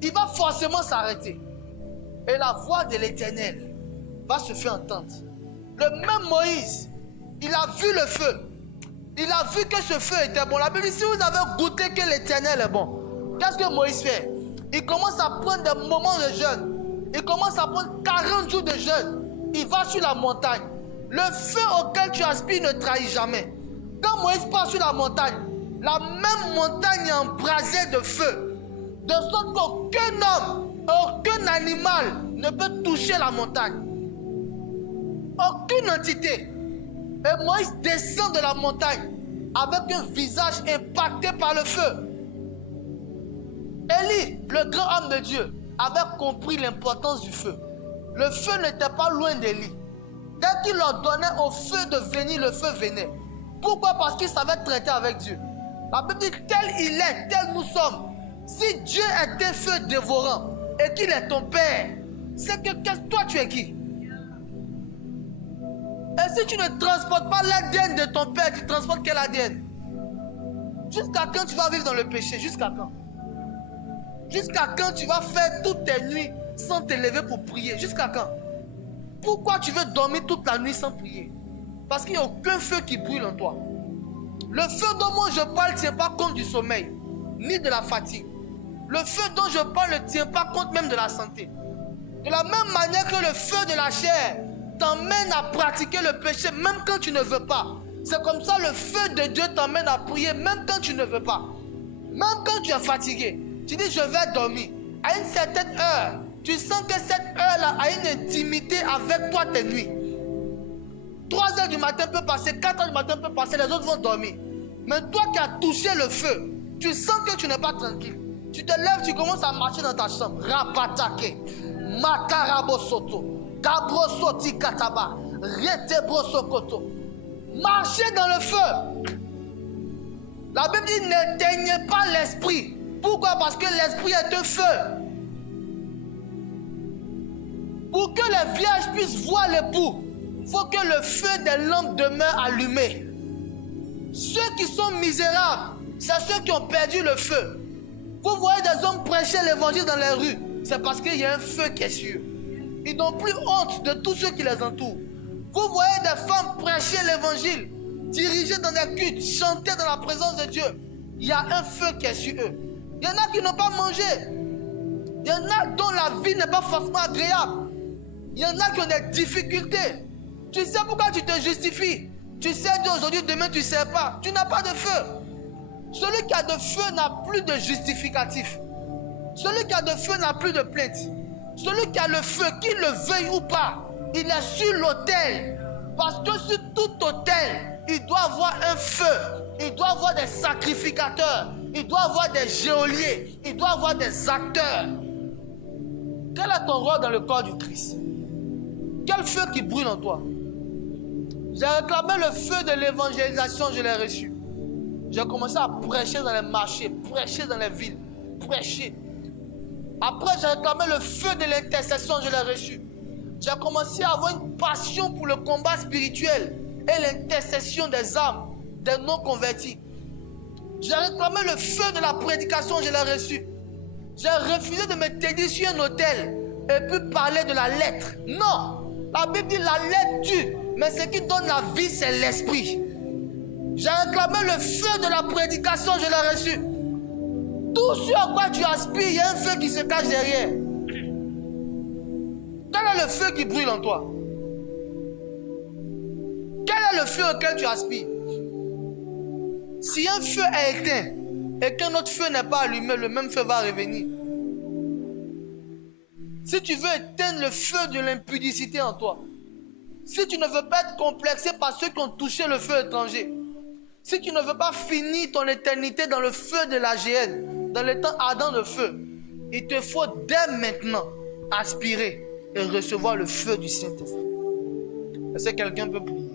Il va forcément s'arrêter. Et la voix de l'Éternel va se faire entendre. Le même Moïse, il a vu le feu. Il a vu que ce feu était bon. La Bible dit, si vous avez goûté que l'Éternel est bon, qu'est-ce que Moïse fait? Il commence à prendre des moments de jeûne. Il commence à prendre 40 jours de jeûne. Il va sur la montagne. Le feu auquel tu aspires ne trahit jamais. Quand Moïse part sur la montagne, la même montagne est embrasée de feu. De sorte qu'aucun homme, aucun animal ne peut toucher la montagne. Aucune entité. Et Moïse descend de la montagne avec un visage impacté par le feu. Élie, le grand homme de Dieu, avait compris l'importance du feu. Le feu n'était pas loin d'Élie. Dès qu'il ordonnait au feu de venir, le feu venait. Pourquoi? Parce qu'il savait traiter avec Dieu. La Bible dit, tel il est, tel nous sommes. Si Dieu est un feu dévorant et qu'il est ton Père, c'est que toi tu es qui? Et si tu ne transportes pas l'ADN de ton Père, tu transportes quel ADN? Jusqu'à quand tu vas vivre dans le péché? Jusqu'à quand? Jusqu'à quand tu vas faire toutes tes nuits sans te lever pour prier? Jusqu'à quand? Pourquoi tu veux dormir toute la nuit sans prier? Parce qu'il n'y a aucun feu qui brûle en toi. Le feu dont moi je parle ne tient pas compte du sommeil, ni de la fatigue. Le feu dont je parle ne tient pas compte même de la santé. De la même manière que le feu de la chair t'emmène à pratiquer le péché même quand tu ne veux pas. C'est comme ça le feu de Dieu t'emmène à prier même quand tu ne veux pas. Même quand tu es fatigué, tu dis je vais dormir. À une certaine heure, tu sens que cette heure-là a une intimité avec toi tes nuits. 3 heures du matin peut passer, 4 heures du matin peut passer, les autres vont dormir. Mais toi qui as touché le feu, tu sens que tu n'es pas tranquille. Tu te lèves, tu commences à marcher dans ta chambre. Rapatake, Makarabo Soto, Kabro Soti Kataba, Retebro Sokoto. Marchez dans le feu. La Bible dit n'éteignez pas l'esprit. Pourquoi? Parce que l'esprit est un feu. Pour que les vierges puissent voir l'époux, il faut que le feu des lampes demeure allumé. Ceux qui sont misérables, c'est ceux qui ont perdu le feu. Vous voyez des hommes prêcher l'évangile dans les rues, c'est parce qu'il y a un feu qui est sur eux. Ils n'ont plus honte de tous ceux qui les entourent. Vous voyez des femmes prêcher l'évangile, diriger dans des cultes, chanter dans la présence de Dieu. Il y a un feu qui est sur eux. Il y en a qui n'ont pas mangé. Il y en a dont la vie n'est pas forcément agréable. Il y en a qui ont des difficultés. Tu sais pourquoi tu te justifies. Tu sais d'aujourd'hui, demain tu ne sais pas. Tu n'as pas de feu. Celui qui a de feu n'a plus de justificatif. Celui qui a de feu n'a plus de plainte. Celui qui a le feu, qu'il le veuille ou pas, il est sur l'autel. Parce que sur tout autel, il doit avoir un feu. Il doit avoir des sacrificateurs. Il doit avoir des geôliers. Il doit avoir des acteurs. Quel est ton rôle dans le corps du Christ? Quel feu qui brûle en toi? J'ai réclamé le feu de l'évangélisation, je l'ai reçu. J'ai commencé à prêcher dans les marchés, prêcher dans les villes, prêcher. Après, j'ai réclamé le feu de l'intercession, je l'ai reçu. J'ai commencé à avoir une passion pour le combat spirituel et l'intercession des âmes, des non-convertis. J'ai réclamé le feu de la prédication, je l'ai reçu. J'ai refusé de me tenir sur un autel et puis parler de la lettre. Non, la Bible dit la lettre tue, mais ce qui donne la vie, c'est l'esprit. J'ai réclamé le feu de la prédication, je l'ai reçu. Tout ce à quoi tu aspires, il y a un feu qui se cache derrière. Quel est le feu qui brûle en toi? Quel est le feu auquel tu aspires? Si un feu est éteint et qu'un autre feu n'est pas allumé, le même feu va revenir. Si tu veux éteindre le feu de l'impudicité en toi, si tu ne veux pas être complexé par ceux qui ont touché le feu étranger, si tu ne veux pas finir ton éternité dans le feu de la géhenne, dans le temps ardent de feu, il te faut dès maintenant aspirer et recevoir le feu du Saint-Esprit. Est-ce que quelqu'un peut prier?